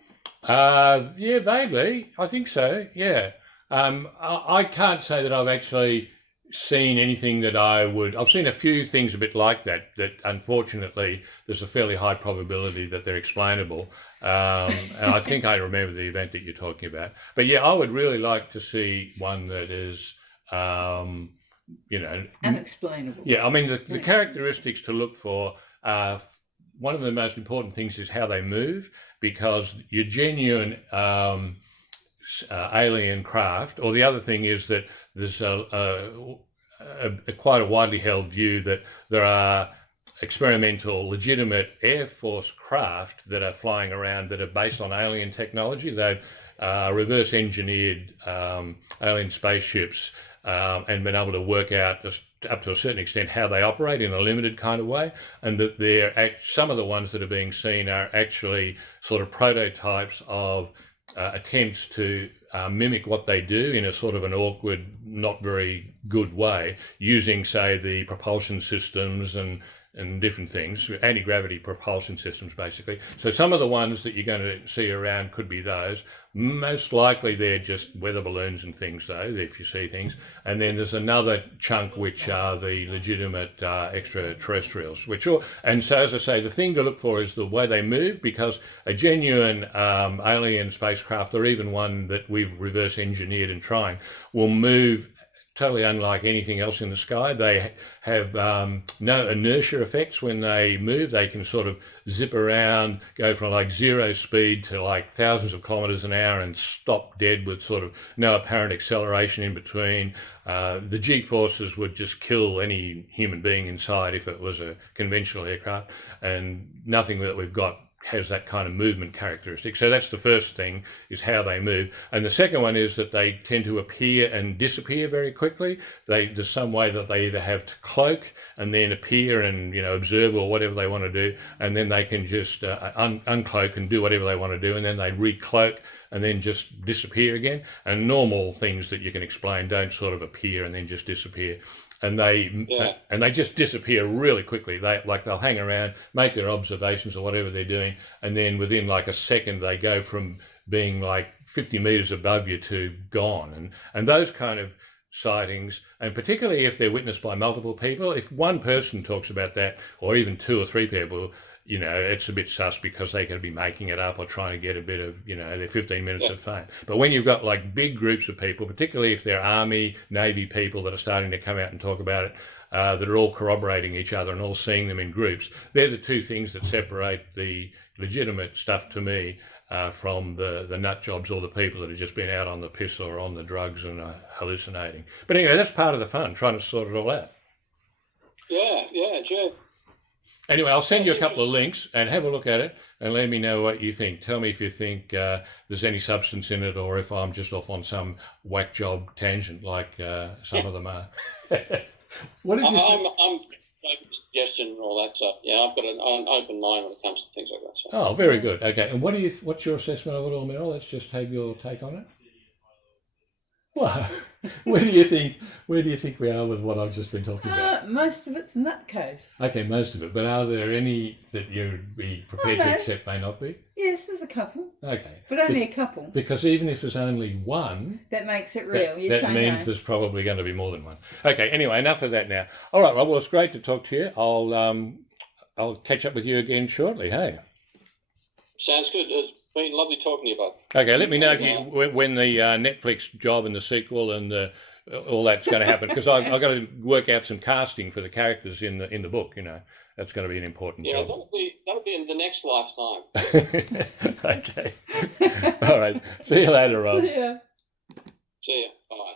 Yeah, vaguely. I think so. Yeah. I can't say that I've actually seen anything that I've seen a few things a bit like that unfortunately there's a fairly high probability that they're explainable. And I think I remember the event that you're talking about. But yeah, I would really like to see one that is, unexplainable. Yeah, I mean, the characteristics to look for, one of the most important things is how they move, because your genuine alien craft, or the other thing is that there's quite a widely held view that there are experimental, legitimate Air Force craft that are flying around that are based on alien technology. They've reverse engineered alien spaceships and been able to work out just up to a certain extent how they operate in a limited kind of way, and that some of the ones that are being seen are actually sort of prototypes of attempts to mimic what they do in a sort of an awkward, not very good way, using, say, the propulsion systems and different things, anti-gravity propulsion systems, basically. So some of the ones that you're going to see around could be those. Most likely they're just weather balloons and things, though, if you see things. And then there's another chunk which are the legitimate extraterrestrials, and so, as I say, the thing to look for is the way they move, because a genuine alien spacecraft, or even one that we've reverse engineered and trying, will move totally unlike anything else in the sky. They have no inertia effects when they move. They can sort of zip around, go from like 0 speed to like thousands of kilometers an hour and stop dead with sort of no apparent acceleration in between. The G-forces would just kill any human being inside if it was a conventional aircraft, and nothing that we've got has that kind of movement characteristic. So that's the first thing, is how they move. And the second one is that they tend to appear and disappear very quickly. There's some way that they either have to cloak and then appear and observe or whatever they want to do, and then they can just uncloak and do whatever they want to do, and then they recloak and then just disappear again. And normal things that you can explain don't sort of appear and then just disappear. And they just disappear really quickly. They'll hang around, make their observations or whatever they're doing, and then within like a second they go from being like 50 meters above you to gone. And those kind of sightings, and particularly if they're witnessed by multiple people, if one person talks about that, or even 2 or 3 people, it's a bit sus, because they could be making it up or trying to get a bit of, their 15 minutes of fame. But when you've got like big groups of people, particularly if they're Army, Navy people that are starting to come out and talk about it, that are all corroborating each other and all seeing them in groups, they're the two things that separate the legitimate stuff to me from the nut jobs, or the people that have just been out on the piss or on the drugs and hallucinating. But anyway, that's part of the fun, trying to sort it all out. Yeah, Joe. Anyway, I'll send you a couple of links and have a look at it and let me know what you think. Tell me if you think there's any substance in it, or if I'm just off on some whack job tangent like some of them are. What did you say? I'm suggestion and all that stuff. Yeah, I've got an open mind when it comes to things like that. So. Oh, very good. Okay, and what's your assessment of it all, Meryl? Let's just have your take on it. Well, where do you think we are with what I've just been talking about? Most of it's nutcase. Okay, most of it. But are there any that you'd be prepared to accept may not be? Yes, there's a couple. Okay. But only a couple. Because even if there's only one... That makes it real. That means there's probably going to be more than one. Okay, anyway, enough of that now. All right, well, it's great to talk to you. I'll catch up with you again shortly, hey? Sounds good. It's been lovely talking to you both. Okay, let me know when the Netflix job and the sequel and all that's going to happen, because I've got to work out some casting for the characters in the book. That's going to be an important job. That'll be in the next lifetime. Okay. All right. See you later, Rob. See ya. See ya. Bye.